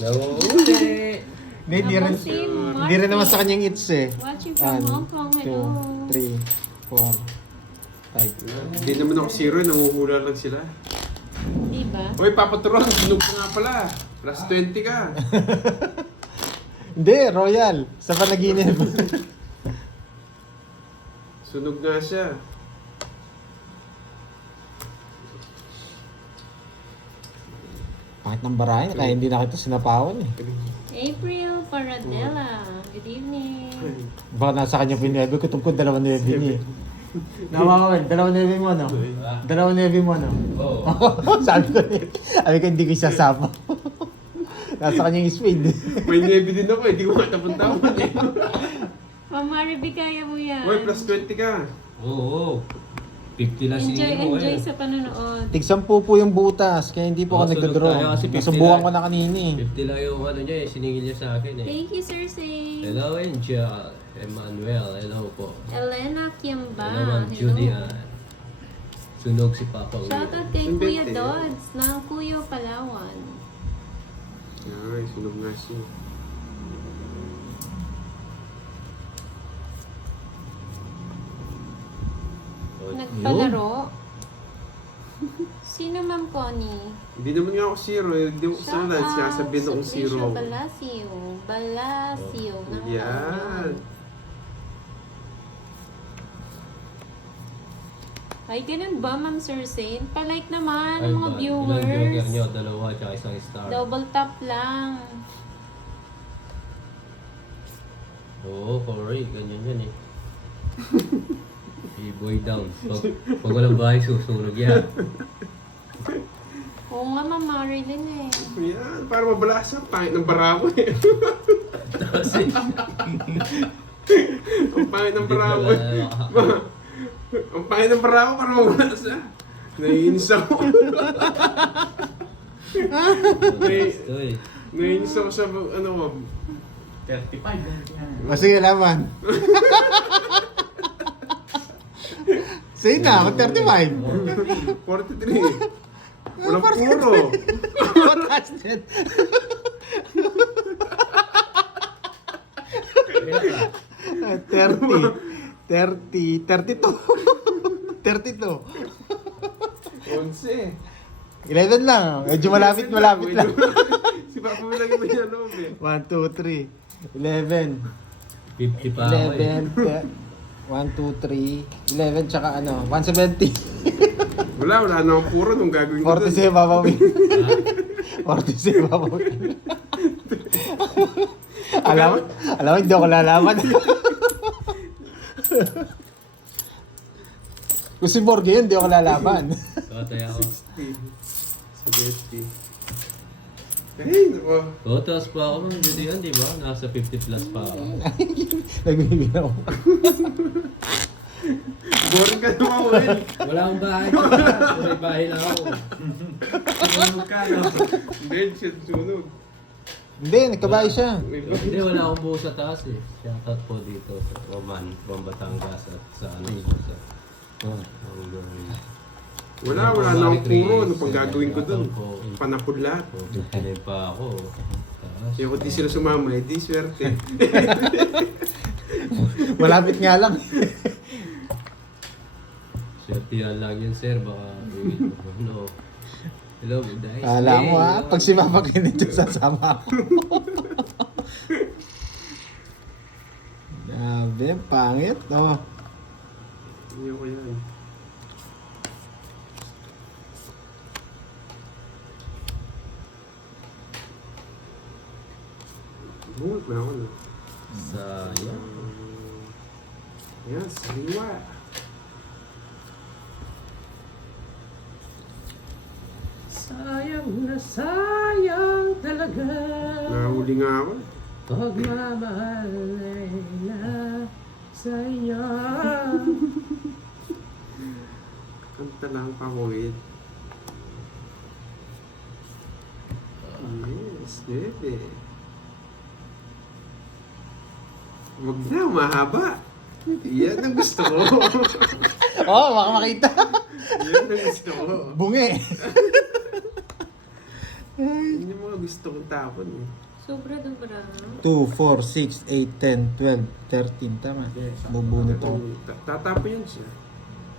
Naguli. Hindi Ako si hindi rin naman sa kanya yung ngits eh. Watching from Hong Kong, 2, hello. 3, 4, 5. Hindi naman ako zero, nanguhula lang sila. Di ba? Uy, Papa Turon, sunog ka nga pala. Plus 20 ka. Hindi, Royal. Sa panaginip. Sunog nga siya. Bakit nang barahin? Kaya hindi na kita sinapawan eh. April Paradela, good evening. Baka nasa kanya pinebe ko tungkol 2 nebe niya eh. Namamawin, 2 nebe mo no? 2 nebe mo no? Oo. Sabi ko hindi ko isasama. Nasa kanya yung speed. May navy din ako, hindi ko matapon-tapon eh. Mama Ruby, kaya mo yan. Uy, plus 20 ka. Oo. 50 lang sinigil mo Enjoy eh. sa panonood. Tig 10 po yung butas, kaya hindi po ako Sunod nagdodraw. tayo kasi 50 Nasubukan lang. ko na kanina eh. 50 lang yung ano niya eh. Sinigil niya sa akin eh. Thank you, Sir Say. Hello, Angel. Emmanuel. Hello po. Elena Kiamba, Hello, Ma'am Judy. Sunog si Papa Will. Shoutout kay Yung Kuya 20. Dodds ng Kuyo Palawan. Ay, sunog nga siya. Oh, Nagpalaro. Sino Ma'am Connie? Hindi naman nga ako zero eh. Hindi ko sa lahat sinasabihin akong zero. Balasio. Balasio. ng Yan. Ay, ganun ba, Ma'am Sir Saint? Palike naman Ay, ang mga ba? Ilang joker viewers. niyo? 2 tsaka isang star. Double tap lang. Oo, Corey. Ganyan yan eh. B-boy down. Pag walang bahay, susunog yan. Oo nga, Ma'am Marilyn eh. Yan, para mabalasan. Pangit ng barako eh. Tapos eh. Ang pangit ng barako eh. Ang pangit ng barako para mabalasa. Naiinis ako. Ito eh. Naiinis ako sa ano ko. 35. O sige, laban. Say na, ako 35. 43. Walang puro. Mataas din. 32. 11. 11 lang. Medyo malapit lang. Si Papa mo lang yung may ano eh. 1, 2, 3. 11. 50 pa ako eh. 11. 1, 2, 3. 11 tsaka ano, 170. Wala na akong puro nung gagawin ko doon. 47 babawin. 47 babawin. alam mo, hindi ako lalaman. Kung si Borge yun, hindi ako lalaban. Tatay ako. 70. Ay, nako. Totas pa ako mga video yan, di ba? Nasa 50 plus pa ako. Nagbibigyan ako. Boring ka naman, Will. Wala akong bahay. May bahay na ako. Sunog ka, no? Bed, sunog. Hindi, nagkabahay siya. Hindi, wala akong buo sa taas eh. Shoutout po dito sa Roman, from Batangas at sa ano po sa Wala na akong puro. Ano pang gagawin ko doon? Panapod lahat. Tutunin pa ako. Taas. Kaya kung di sila sumama, eh, di swerte. Malapit nga lang. Swerte yan lang yun, sir. Baka, ano, Hello, guys. Kala mo ha, pag si Papa Kenneth yung sasama ako. Grabe, pangit, no? Hindi ko yan. Bungot na ako na. Sayang. Yan, sariwa. Sayang na sayang talaga. Nahuli nga ako. Pagmamahal ay na sa'yo. Kanta lang pawid. Yes, bebe. Huwag na, mahaba. Yan ang gusto ko. Oh, baka makita. Yan ang gusto ko. Bungi. Yan yung mga gusto kong tapon eh. Sobra-dobra. 2, 4, 6, 8, 10, 12, 13. Tama. Bubunot ako. Tatapon yan siya.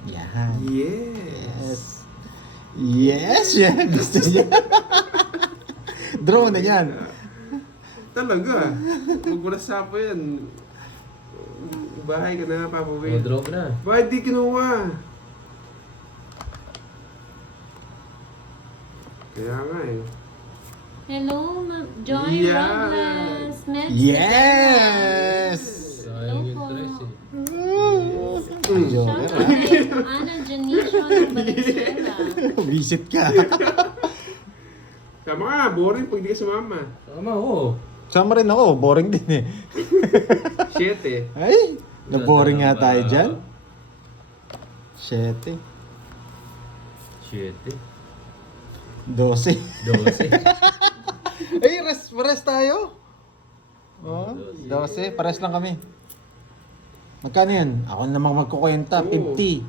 Yan. Yes. Yes, yan. Gusto niya. Draw na yan. Talaga. Huwag mo na sapo yan. Bahay ka na, Papa Will. Drop na. Bakit di kinuha? Kaya nga eh. Hello, Joy Yeah. Robles. Yes! Sayang yung dress eh. Joker, Shout ha? out kay Ana Janicio ng Valenzuela. Visit ka. Tama ka, boring pag di ka sumama. Tama ko. Sama rin ako. Boring din eh. Shit eh. Ay, na-boring nga tayo dyan. 7, Shit eh. 12. 12. Ay, rest tayo. Oh, 12. Pares lang kami. Magkano yan? Ako namang magkukwenta. 50.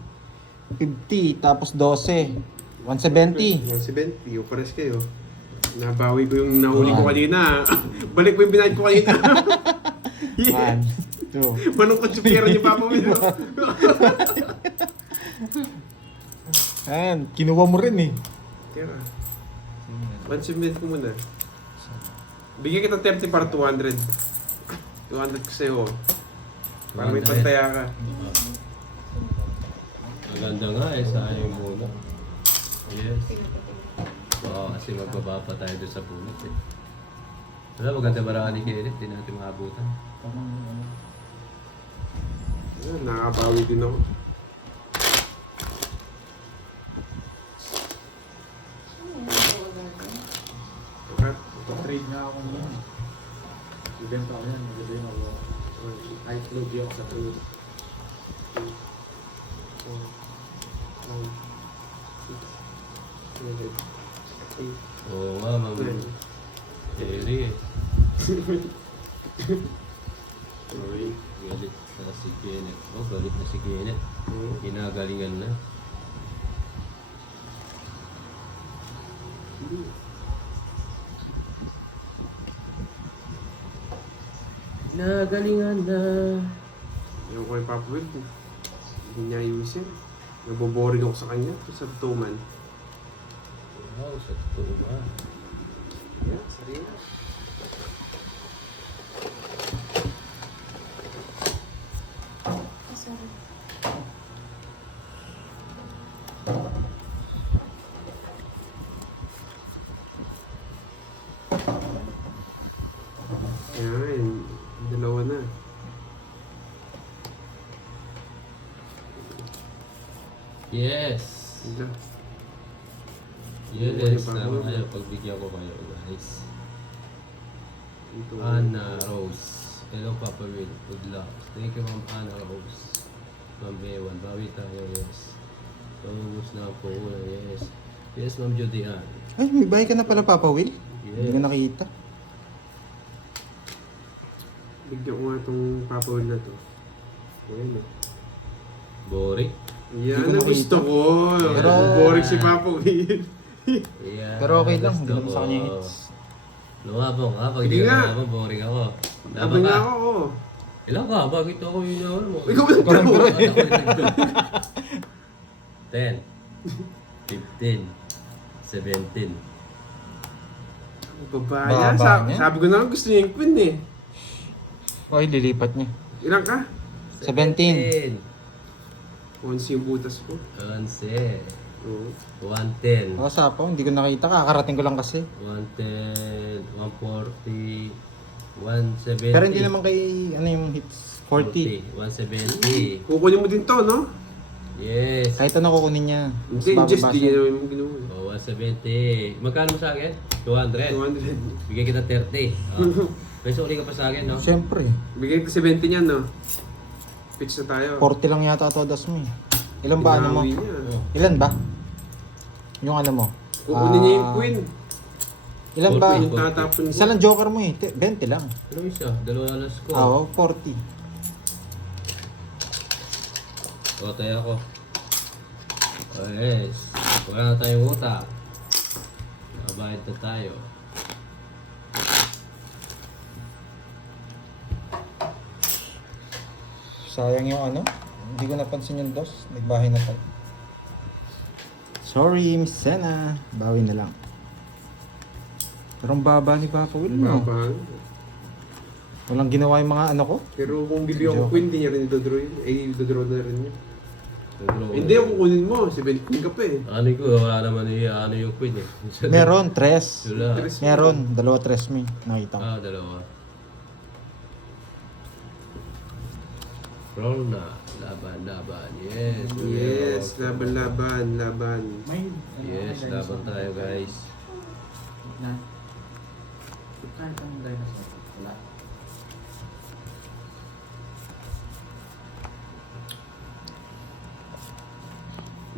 50. Tapos 12. 170. 170, o pares kayo. Nabawi ko yung nahuli ko kanina. Balik mo yung binayad ko kanina. 1, 2. Manong kutsupera niyo, Papa Will. Ayan, kinuha mo rin eh. Tira. 170 ko muna. Bigyan kita 30 para 200. 200 ko sa'yo. Para may 200. pantaya ka. Maganda nga eh, sayang muna. Yes. Oo, kasi magbaba pa tayo doon sa punot eh. Wala, maganda maraan ni Kenneth, di natin maabutan. Ayan, nakakabawi din ako. Okay. Trade nga ako ngayon. Ibenta ko yan. Maganda ako. High flow ako sa trade. 8. Oo nga, ma'am. Jerry eh. Sorry, galit na si Kenneth. Oh, galit na si Kenneth. Ginagalingan na. Ginagalingan na. Yung ko yung Papa Will, hindi niya ayusin. Naboboring ako sa kanya. Sa tuman. Wow, sa totoo ba? Yeah, sarili. Yan, dalawa na. Yes! Ila. Yes, tama kayo. Pagbigyan ko kayo, guys. Ito. Anna Rose. Hello, Papa Will. Good luck. Thank you, Ma'am Anna Rose. Ma'am Ewan. Bawi tayo, yes. Pangubos na ako. Yes. Yes, Ma'am Judy Ann. Ay, may bahay ka na pala, Papa Will. Hindi Yes. ko nakita. Bigyan ko nga itong Papa Will na to. Ayan o. Boring. Yan Hindi ko ang gusto ko. Pero- Boring si Papa Will. Yeah, Pero okay lang, gusto hindi naman sa ko. kanya yung hits. Lumabong ka. Pag Sige hindi ka nga. lumabong, boring ako. Sabi Laban nga ka. ako, oh. Ilan ka? Bakit ako yun yun? Ikaw ba Ikaw lang nagturo? pero eh. 10, 15, 17. Babae niya. Baba niya? Sabi ko na lang gusto niya yung queen eh. Okay, lilipat niya. Ilang ka? 17. 11 yung butas ko. 11. Oo. 110. Ako sapaw, hindi ko nakita. Kakarating ko lang kasi. 110, 140, 170. Pero hindi naman kay, ano yung hits? 40. 170. Kukunin mo din to, no? Yes. Kahit ano kukunin niya. Mas Hindi, just bababa di siya. niya naman yung ginawa. Oh, 170. Magkano mo sa akin? 200. 200. Bigay kita 30. Oh. May suli ka pa sa akin, no? Siyempre. Bigay ko 70 niyan, no? Pitch na tayo. 40 lang yata todas mo eh. Ilan ba ano mo? Pinawi niya. Ilan ba? Yung ano mo? Kukunin niya yung queen. Ilan ba? 40. Yung tatapon Isa lang joker mo eh. 20 lang. Ano isa? Dalawa alas ko. Oo, 40. O, tayo ako. O, yes. Wala na tayong utang. Nakabayad na tayo. Sayang yung ano. Hindi ko napansin yung dos. Nagbahay na tayo. Sorry, Miss Sena. Bawi na lang. Pero ang baba ni Papa Will, no? Baba. Walang ginawa yung mga ano ko. Pero kung bibigyan ko queen, di niya rin idodraw yun. Eh, idodraw na rin niya. Nagro- Hindi, ako kukunin mo. 17 ka pa eh. Ano ko, wala naman ano yung queen eh. Meron, tres. Wala. Meron, dalawa tres may nakita ko. Dalawa. Roll na. Laban. Yes. Yes, laban. Yes, laban tayo guys.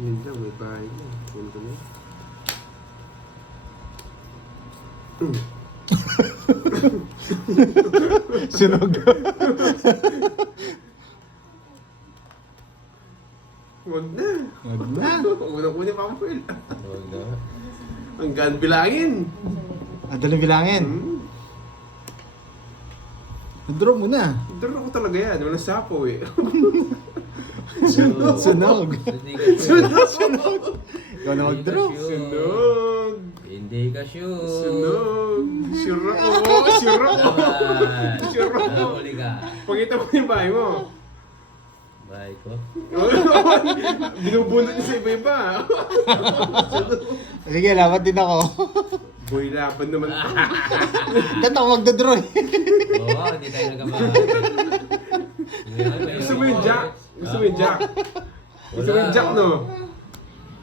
Yun lang, may bahay na. Punto na. Sunog. Huwag na. Wag na. Huwag na kunin pa ako. Huwag na. Hanggang bilangin. Adaling bilangin. Draw mo na. Daro ako talaga yan. Wala sapo eh. Sunog. Hindi ka sure. Ikaw na mag-draw. Sunog. Hindi ka sure. Sunog. Sure ako. Sure ako. Laban. Sure ako. Nahuli ka. Pakita mo yung bahay mo. Bye ko. Binubunot niya sa iba-iba. Sige, laban din ako. Boy, laban naman. Ganda ako magdadraw eh. Oo, hindi tayo nagkabahan. Gusto mo yung jack? Gusto mo yung jack? Gusto mo yung jack, no?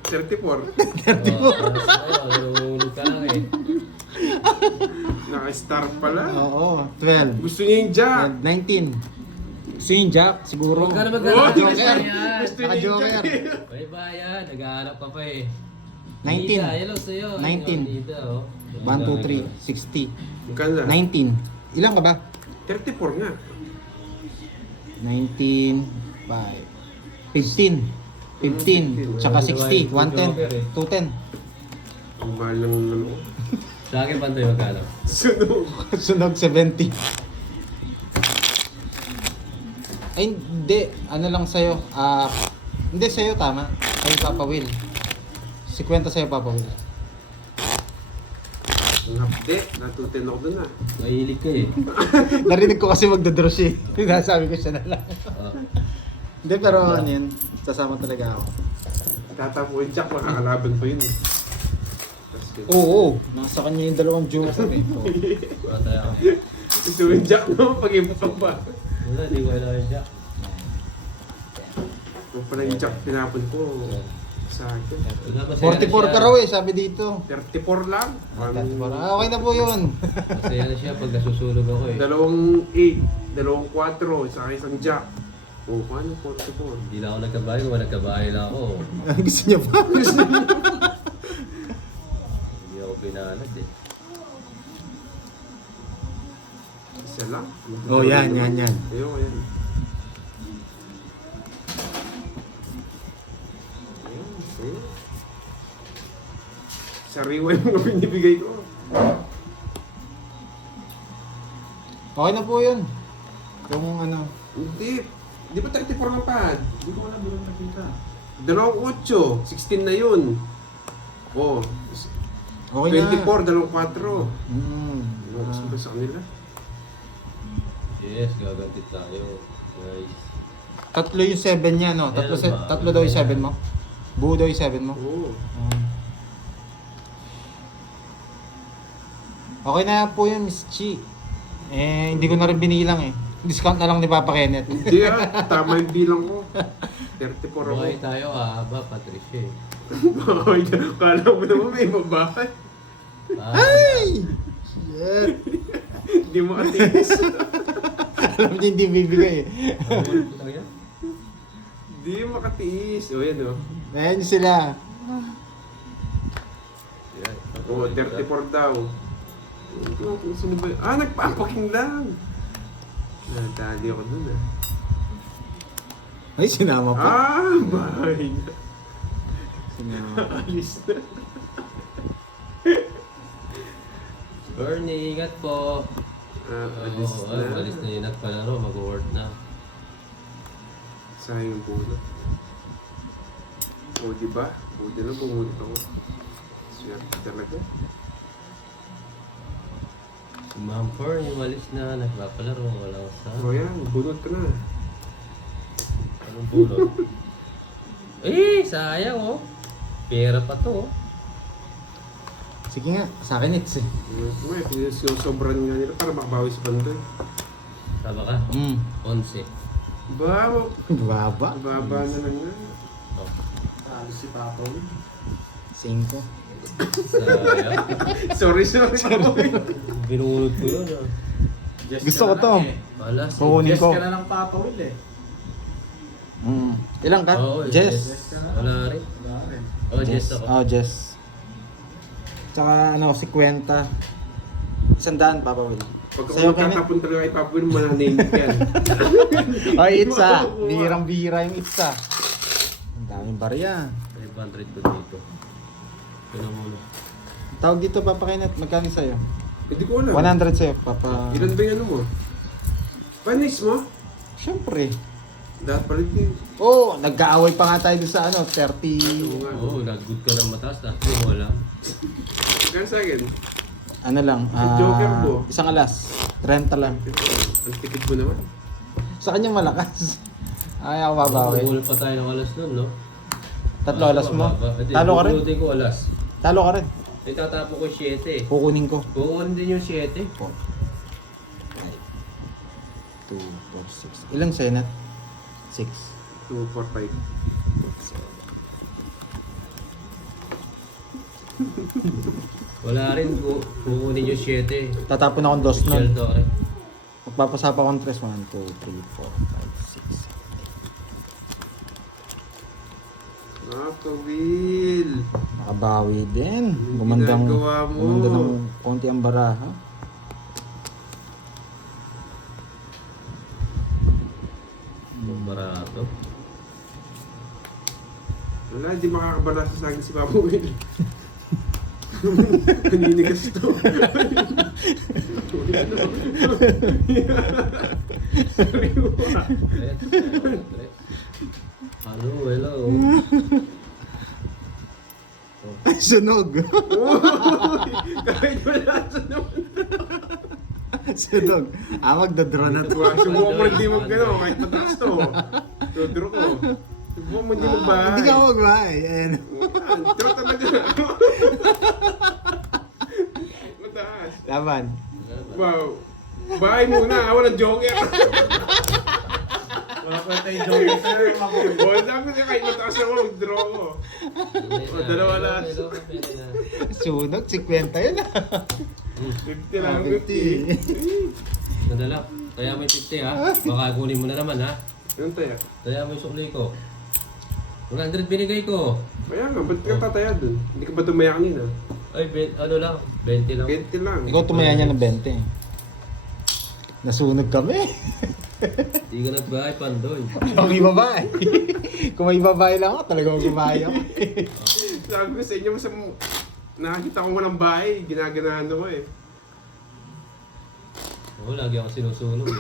34. Nalulunod ka lang eh. Naka-star pala. Oo, 12. Gusto niya yung jack. 19. Gusto yung Jack, siguro. Huwag ka na Oh, mag-alala. Joker. Gusto niya yung Naka-joker. jack. May bayan, nag-aarap ka pa eh. 19. Nida, hello sa'yo. 19. Nida, oh. 1, 2, 3, 60. Magkano? 19. Ilan ka ba? 34 nga. 19, 5, 15. 15, tsaka 60, 110, 210. Ang mahal ng ano. Sa akin, Pantoy, magkano? Sunog. Sunog 70. Ay, hindi. Ano lang sa'yo? Hindi sa'yo, tama. Sa'yo, Papa Will. 50 sa'yo, Papa Will. Ang hapde. Natutin ako dun ah. Mahilig ka eh. Narinig ko kasi magdadraw siya. Sabi ko siya na lang. Oh. Hindi, pero ano yun, sasama talaga ako. Tatapo yung jack. Makakalaban pa yun eh. Tapos yun. Oo, nasa kanya yung dalawang joker eh. Oo. Tayo ako. Gusto mo yung jack, no? Pag-ibutang pa. Wala, di ko kailangan siya. Kung pala yung jack pinapon ko. Sa akin. 44 ka raw eh, sabi dito. 34 lang. 34. Okay na po yun. Masaya na siya pag nasusunog ako eh. Dalawang 8, dalawang 4, saka isang jack. Oh, paano 44? Hindi na ako nagkabahay, kung nagkabahay na ako. Gusto niya pa? Hindi ako pinanad eh. Isa lang? Oh, yan. Ayun, yan. Ayun. Sariwa yung mga binibigay ko. Okay na po yun. Yung ano. Hindi. Di ba 34 ang pad? Hindi ko alam, doon nakita. Dalawang 8, 16 na yun. Oh, Okay na. 24, dalawang 4. Mm. Gusto ba sa kanila? Yes, gaganti tayo. Guys. Tatlo yung 7 niya, no? Tatlo daw yung 7 mo? Buo daw yung 7 mo? Oo. Okay na po yun, Miss Chi. Eh, hindi ko na rin binilang eh. Discount na lang ni Papa Kenneth. Hindi tama yung bilang ko. 34 ako. Buhay tayo ba, Patricia eh. Bakit? Kala mo naman may babae. Ay! Shit! Hindi mo atis. Alam niya hindi bibigay eh. Hindi makatiis. O yan o. Ayan sila. Oo, 34 daw. Sino ba? Nagpapaking lang. Nadali ako dun Ay, sinama pa. Bahay na. Sinama. Alis na. Bernie, ingat po. Alis Oo, na. alis na yun at palaro, mag-work na. Sayang yung bunot. O, diba? Buti na bumunot ako. Swerte talaga. Si Ma'am Fern, umalis na, nagpapalaro, walang sa. O yan, bunot ka na. Anong bulot? Sayang oh. Pera pa to oh. Sige nga, sa akin it's eh. May sinusobran nga nila para makabawi sa bandoy. Tama ka? 11. Baba. Baba. Baba na lang nga. Oh. Talo si Papa Will. 5. Sayang. Sorry. Binunod ko yun ah. Gusto ko to. Wala si Kukunin Yes ko. ka na ng Papa Will eh. Ilang ka? Oo, Jess? Wala rin. Wala rin. Oh, Jess ako. Oh, Jess. Tsaka ano, 50. 100, Papa Will. Pagka Sa'yo, kung tatapon talaga kay Papa Will, mananame yan. Ay, it's ah. Bihirang-bihira yung it's ah. Ang daming barya. 500 ko dito. Ito na muna. Tawag dito, Papa Kenneth. Magkano sa'yo? Hindi ko alam. 100 sa'yo, Papa. Ilan ba yung ano mo? Panis mo? Siyempre. Dapat pala din. Oo, nag-aaway pa nga tayo dun sa ano, 30. Oo nga. Oo, nag-good ka ng mataas. Tapos wala. Kaya sa akin, Ano lang, Joker mo. isang alas. 30 lang. ang tikid mo naman. Sa kanyang malakas. Ay, ako babawi. Ulit pa tayo ng alas nun, no? Tatlo alas mo. Hindi, Talo ka rin. pupulutin ko alas. Talo ka rin. May tatapo ko 7 eh. Kukunin ko. Kukunin din yung 7. 4, 5, 2, 4, 6. Ilang senat? 6. 2, 4, 5. Wala rin, kukunin yung 7. Tatapon akong dos nun. Michelle Torre. Magpapasapa akong 3. 1, 2, 3, 4, 5, 6. Will. Makabawi din. Yung Gumandang, ginagawa mo. gumanda ng konti ang baraha. Barato. Wala, hindi makakabalasa sa akin si Papa Will. Naninigas to. Hello. Sunog. Kahit wala sa naman. Sunog. Magda-draw na to. Subukan mo hindi mag-ano, kahit mataas to. Dodro ko. Subukan mo hindi magbahay. Hindi ka magbahay. Ayan. Dodro talaga. Mataas. Laban. Wow. Bahay muna, walang joker. Wala kwenta yung Joker sir, Papa Will. O, sabi ko kahit mataas ako, mag-draw ko. Dalawa lang. Sunog. 50 yun. 50 lang, 50. Nadala. Kaya mo yung 50 ha. Baka kunin mo na naman ha. Anong taya? Kaya mo yung sukli ko. 100 binigay ko. Kaya nga, ba't ka tataya dun? Hindi ka ba tumaya kanina? Ay, ano lang. 20 lang. 20 lang. Ikaw tumaya niya ng 20. Nasunog kami. Hindi ka nagbahay, Pandoy. Kung may babae. Kung may babae lang ako, talagang gumahay ako. Sabi ko sa inyo, nakakita ko walang bahay, ginaganahan ko eh. Oo, lagi ako sinusunog eh.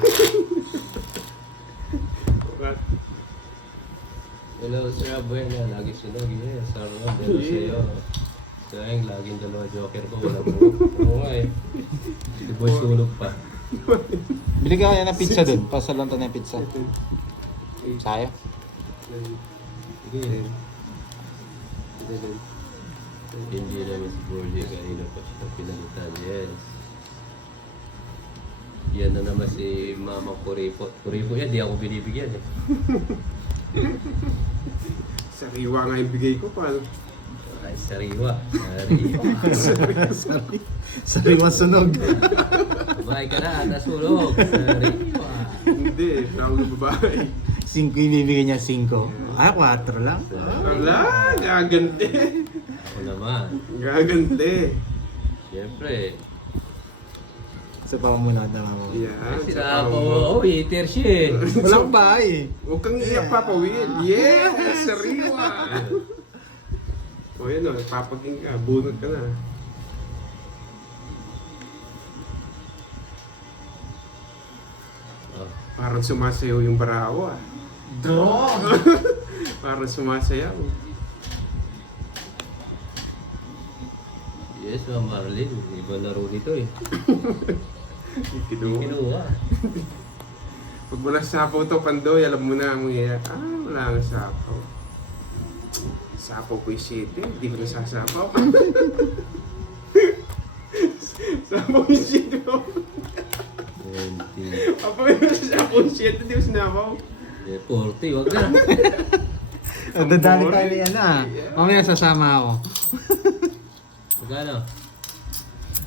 What? Hello, Sir Abuena. Lagi sunog. Yes, Sir Rob. Hello sa'yo. Sayang, laging dalawa joker ko. Wala po. Oo nga eh. Si boy sulog pa. Bili ka kaya ng pizza dun. Pasalon to ng pizza. Sayo? Sige. Hindi namin si Borgia kanina pa siya pinalitan. Yes. Yan na naman si Mama Kuripo. Kuripo yan, di ako binibigyan eh. Sariwa nga yung bigay ko. Paano? Ay, sariwa. Sariwa. Sariwa sunog. Babae ka na, nasulog. Sariwa. Hindi, tawag ng babae. 5 yung bibigyan niya, 5. Ah, 4 lang. Wala, gaganti. Ako naman. Gaganti. Siyempre. Sa pamamunod na mo. Yan. Ay, sa sila tao ako. mo. Oh, hater siya eh. Walang bahay. Huwag kang iyak, Papa Will. Yes! Sariwa! O yun o, papaging ka. Bunot ka na. Oh, Parang sumasayaw yung barawa. Draw! Parang sumasayaw. yes, Ma'am Marlene. Iba laro nito eh. Kinuha. Kinuha. Pag wala sapaw to, Pandoy, alam mo na ang mangyayari. Wala nga sapaw. Sapaw ko yung city. Hindi ko nasasapaw. Sapaw yung city ko. 20. Papa, may sapaw yung city. Hindi ko sinapaw. 40, wag na. Dadali tayo ni ano ah. Mamaya sasama ako. Magkano?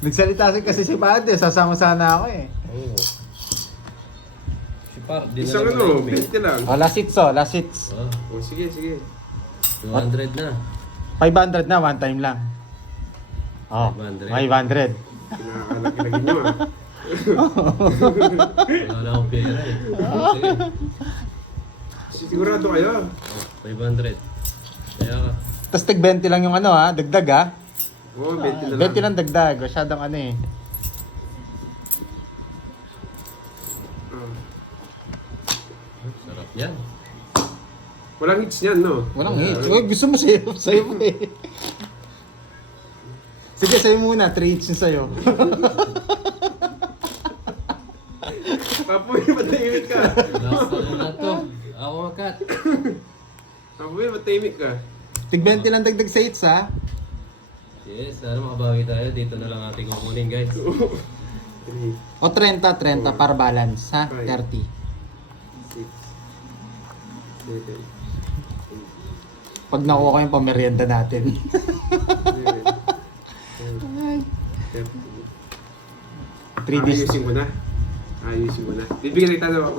Nagsalita kasi si Padre, sasama sana ako eh. Oo. Si Par, di Isang na ano, naman 20 lang. Oh, last hits oh, last hits. Oh, O sige, sige. 200 na. 500 na, one time lang. Oh, 500. 500. Kinakalagin nyo ah. Wala na akong pera eh. Sige. Sigurado kayo. Oh, 500. Kaya ka. Tapos tig 20 lang yung ano ha, dagdag ha. Oo, 20 na lang. 20 lang dagdag, masyadong ano eh. Ah. Sarap yan. Walang hits yan, no? Walang hits. Uy, gusto mo sa'yo, sa'yo mo eh. Sige, sa'yo muna, 3 hits yung sa'yo. Papoy, matahimik ka. Last ano na to. Ako makat. Papoy, matahimik ka. Tig 20 lang dagdag sa hits ha. Yes, sana makabawi tayo. Dito na lang ating kukunin guys. 3, O 30 para balance ha, 30. 6, 7, Pag nakuha ko yung pamerienda natin. 3 days. Ayusin mo na. Ayusin mo na. Bibigyan kita na ako.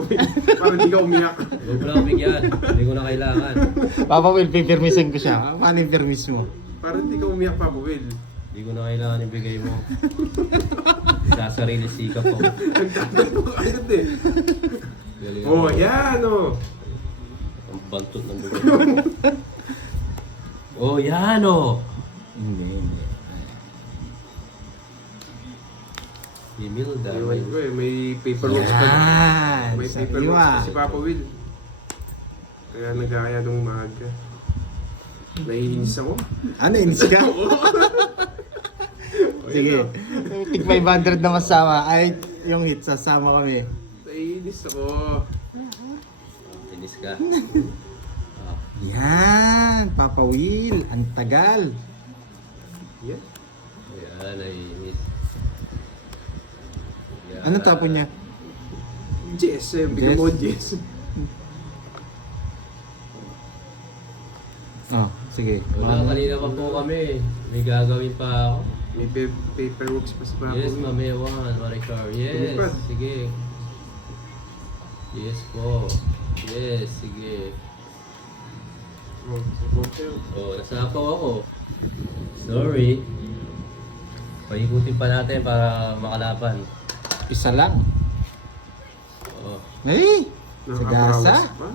Para hindi ka umiyak. Huwag mo lang bigyan. Hindi ko na kailangan. Papa Will, pipirmisin ko siya. Paano yung permis mo? Para hindi ka umiyak, Papa Will. Hindi ko na kailangan ibigay mo. Sasarili sikap ko. Nagtatanong ko agad eh. Galing Oh, ako. yan oh. Ang bantot ng bigay. Oh, yan oh. Hindi. Email Ewan ko dahil. eh, may paperwork pa. Yan! May Sariwa. paperwork pa si Papa Will. Kaya nagkaya nung maaga. Naiinis ako. Ano, inis ka? Sige. Tig 500 na masama. Ay, yung hits, sasama kami. Naiinis ako. Inis ka. Ah, Yan! Papa Will, ang tagal. Yan. ayan, naiinis. Yan. Anong tapon niya? Jess, eh. Bigyan mo Jess. Oh, sige. Wala, kanina pa po kami. May gagawin pa ako. May paperworks pa si Papa Yes, Will. Ma'am Ewan, Maricar. Yes, Lumipad. sige. Yes po. Yes, sige. Oh, support sa'yo. Oh, nasapaw ako. Sorry. Paikutin pa natin para makalaban. Isa lang. Oh. Hey! Nakakabrawas Sagasa? pa.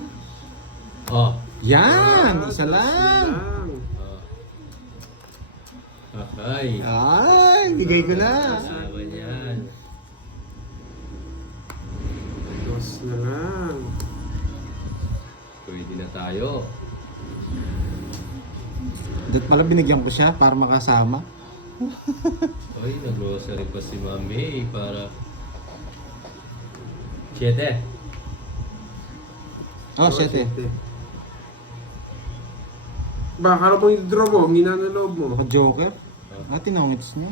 Oh. Yan! Isa das lang! Oh. Ay. Ay! Bigay ko na! Laban yan. Dos na lang. Pwede na tayo. Dahil pala binigyan ko siya para makasama. Oy, nag-grocery pa si Mami para... 7. Oh, 7. Baka na bang i-draw mo? Hina na loob mo. Baka joker. Ah, tinongits niya.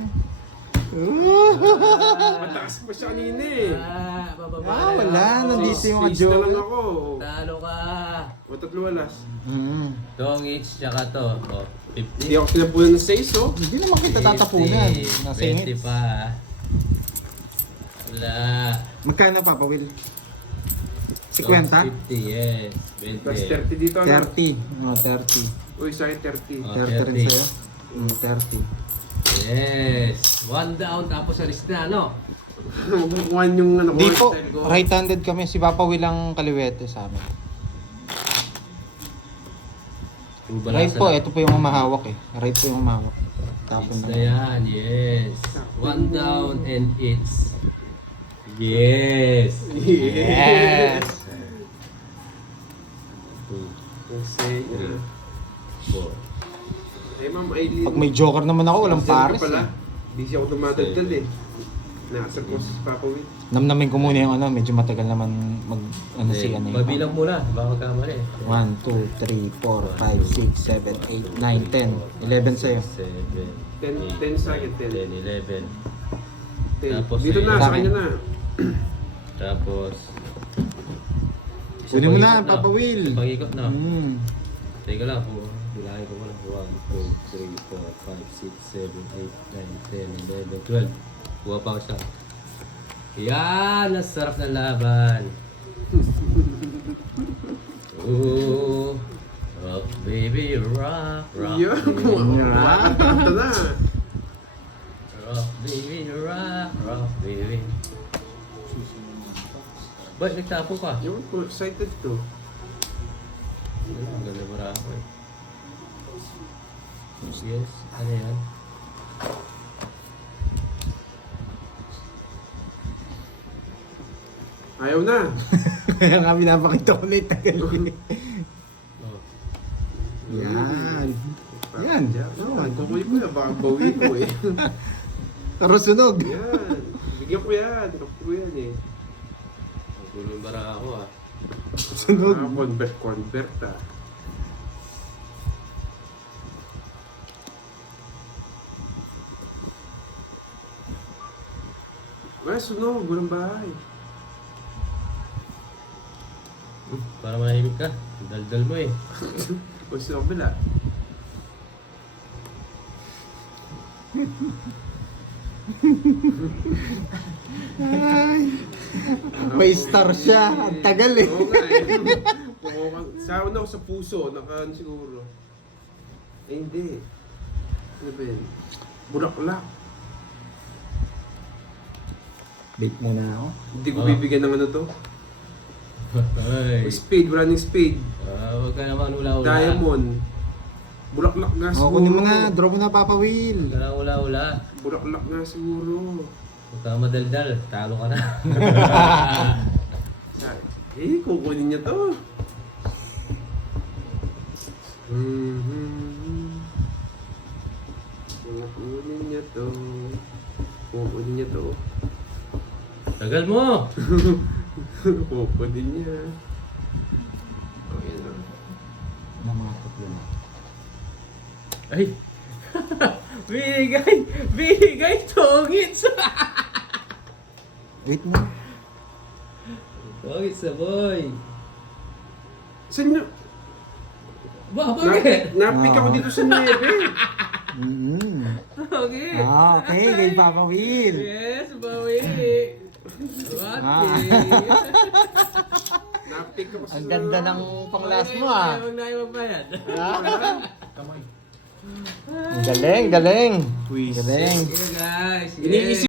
Mataas pa siya kanina eh. Ah, wala. Nandito yung mga Face na lang joker. ako. Talo ka! O, tatlo alas. Dong each, tsaka to. Oh, 50. Hindi ako sinapunan ng 6 oh. Hindi naman kita tatapunan. 50, Nasa 20 ingits. pa. Wala. Magkano Papa Will? Dong 50? 50, yes. 20. Plus 30 dito ano? 30. Oh, 30. Uy, sa akin 30. Oh, 30 rin 30. sa'yo. 30. Yes. 1 down tapos alis na, no? Magkukuhan yung ano ko. Di po, style ko. right-handed kami. Si Papa Will ang kaliwete sa amin. Right po, ito po yung umahawak eh. Right po yung umahawak. Tapon It's na. na yan, yes. 1 down and it's... Yes. Yes! 2, Kasi, 4. ay ma'am, Aileen. Pag may joker naman ako, walang Busy ka pares pala. eh. Busy ako dumadagdal eh. Nakasal ko sa Papa Will. Namnamin ko muna yung ano, medyo matagal naman mag, ano si ano yun. Mabilang muna, baka kamali. 1, 2, 3, 4, 5, 6, 7, 8, 9, 10. 11 sa'yo. 7, 10 sa akin, 10. 10, 11. 10. Tapos Dito sa'yo. na, Sa sa akin. kanya na. Tapos... Kunin mo na, Isang Papa Will. Isang pangikot na. Teka lang po. Bilahin ko muna. 1, 2, 3, 4, 5, 6, 7, 8, 9, 10, 11, 12. Kuha pa ako siya. Yan! Ang sarap ng laban. Ooh. Rock baby, rock. Rock Yun, baby, makakanta na. rock baby, rock. Rock baby. Ba't nagtapo ka? Yun po, excited to. Ang ganda bara ako eh. Yes, ano yan? Ayaw na. Kaya nga pinapakita ko na yung tagal. Oh. Yan. Yan. Kukunin ko na, baka bawi ko eh. Pero sunog. Yan. Bigyan ko yan. Kapit ko yan eh. Ang gulong bara ako ah. Sunog. Convert ah. Wala, sunog. Walang bahay. Para manahimik ka. Daldal mo eh. O sa kabila. Ay. May star siya. Ang tagal eh. Oo nga eh. Sa ano, sa puso. Naka ano siguro. Eh hindi. Ano ba yun? Bulaklak. Bait muna ako. Hindi ko Ah. bibigyan ng ano to. Ay. Speed, running speed. Huwag ka naman ula-ula. Diamond. Bulaklak nga O, siguro. kunin mo na. Draw mo na, Papa Will. Huwag ka naman ula-ula. Bulaklak nga siguro. Huwag ka madaldal. Talo ka na. Eh, kukunin niya to. Kukunin niya to. Kukunin niya to. Tagal mo! Kukunin niya. Okay na. Namakot yun. Ay! Binigay! Binigay tongits! Wait mo. Tongits sa boy! Saan niyo? Ba, bakit? Napik ako dito sa niebe. Bakit? Ah, okay. Kay Papa Will. Yes, bawi! What? Napik ako sa... Ang ganda ng panglas mo ah. Huwag na kayo magbayad. Galing, galing. Quiz. Galing. Sige guys. Iniisip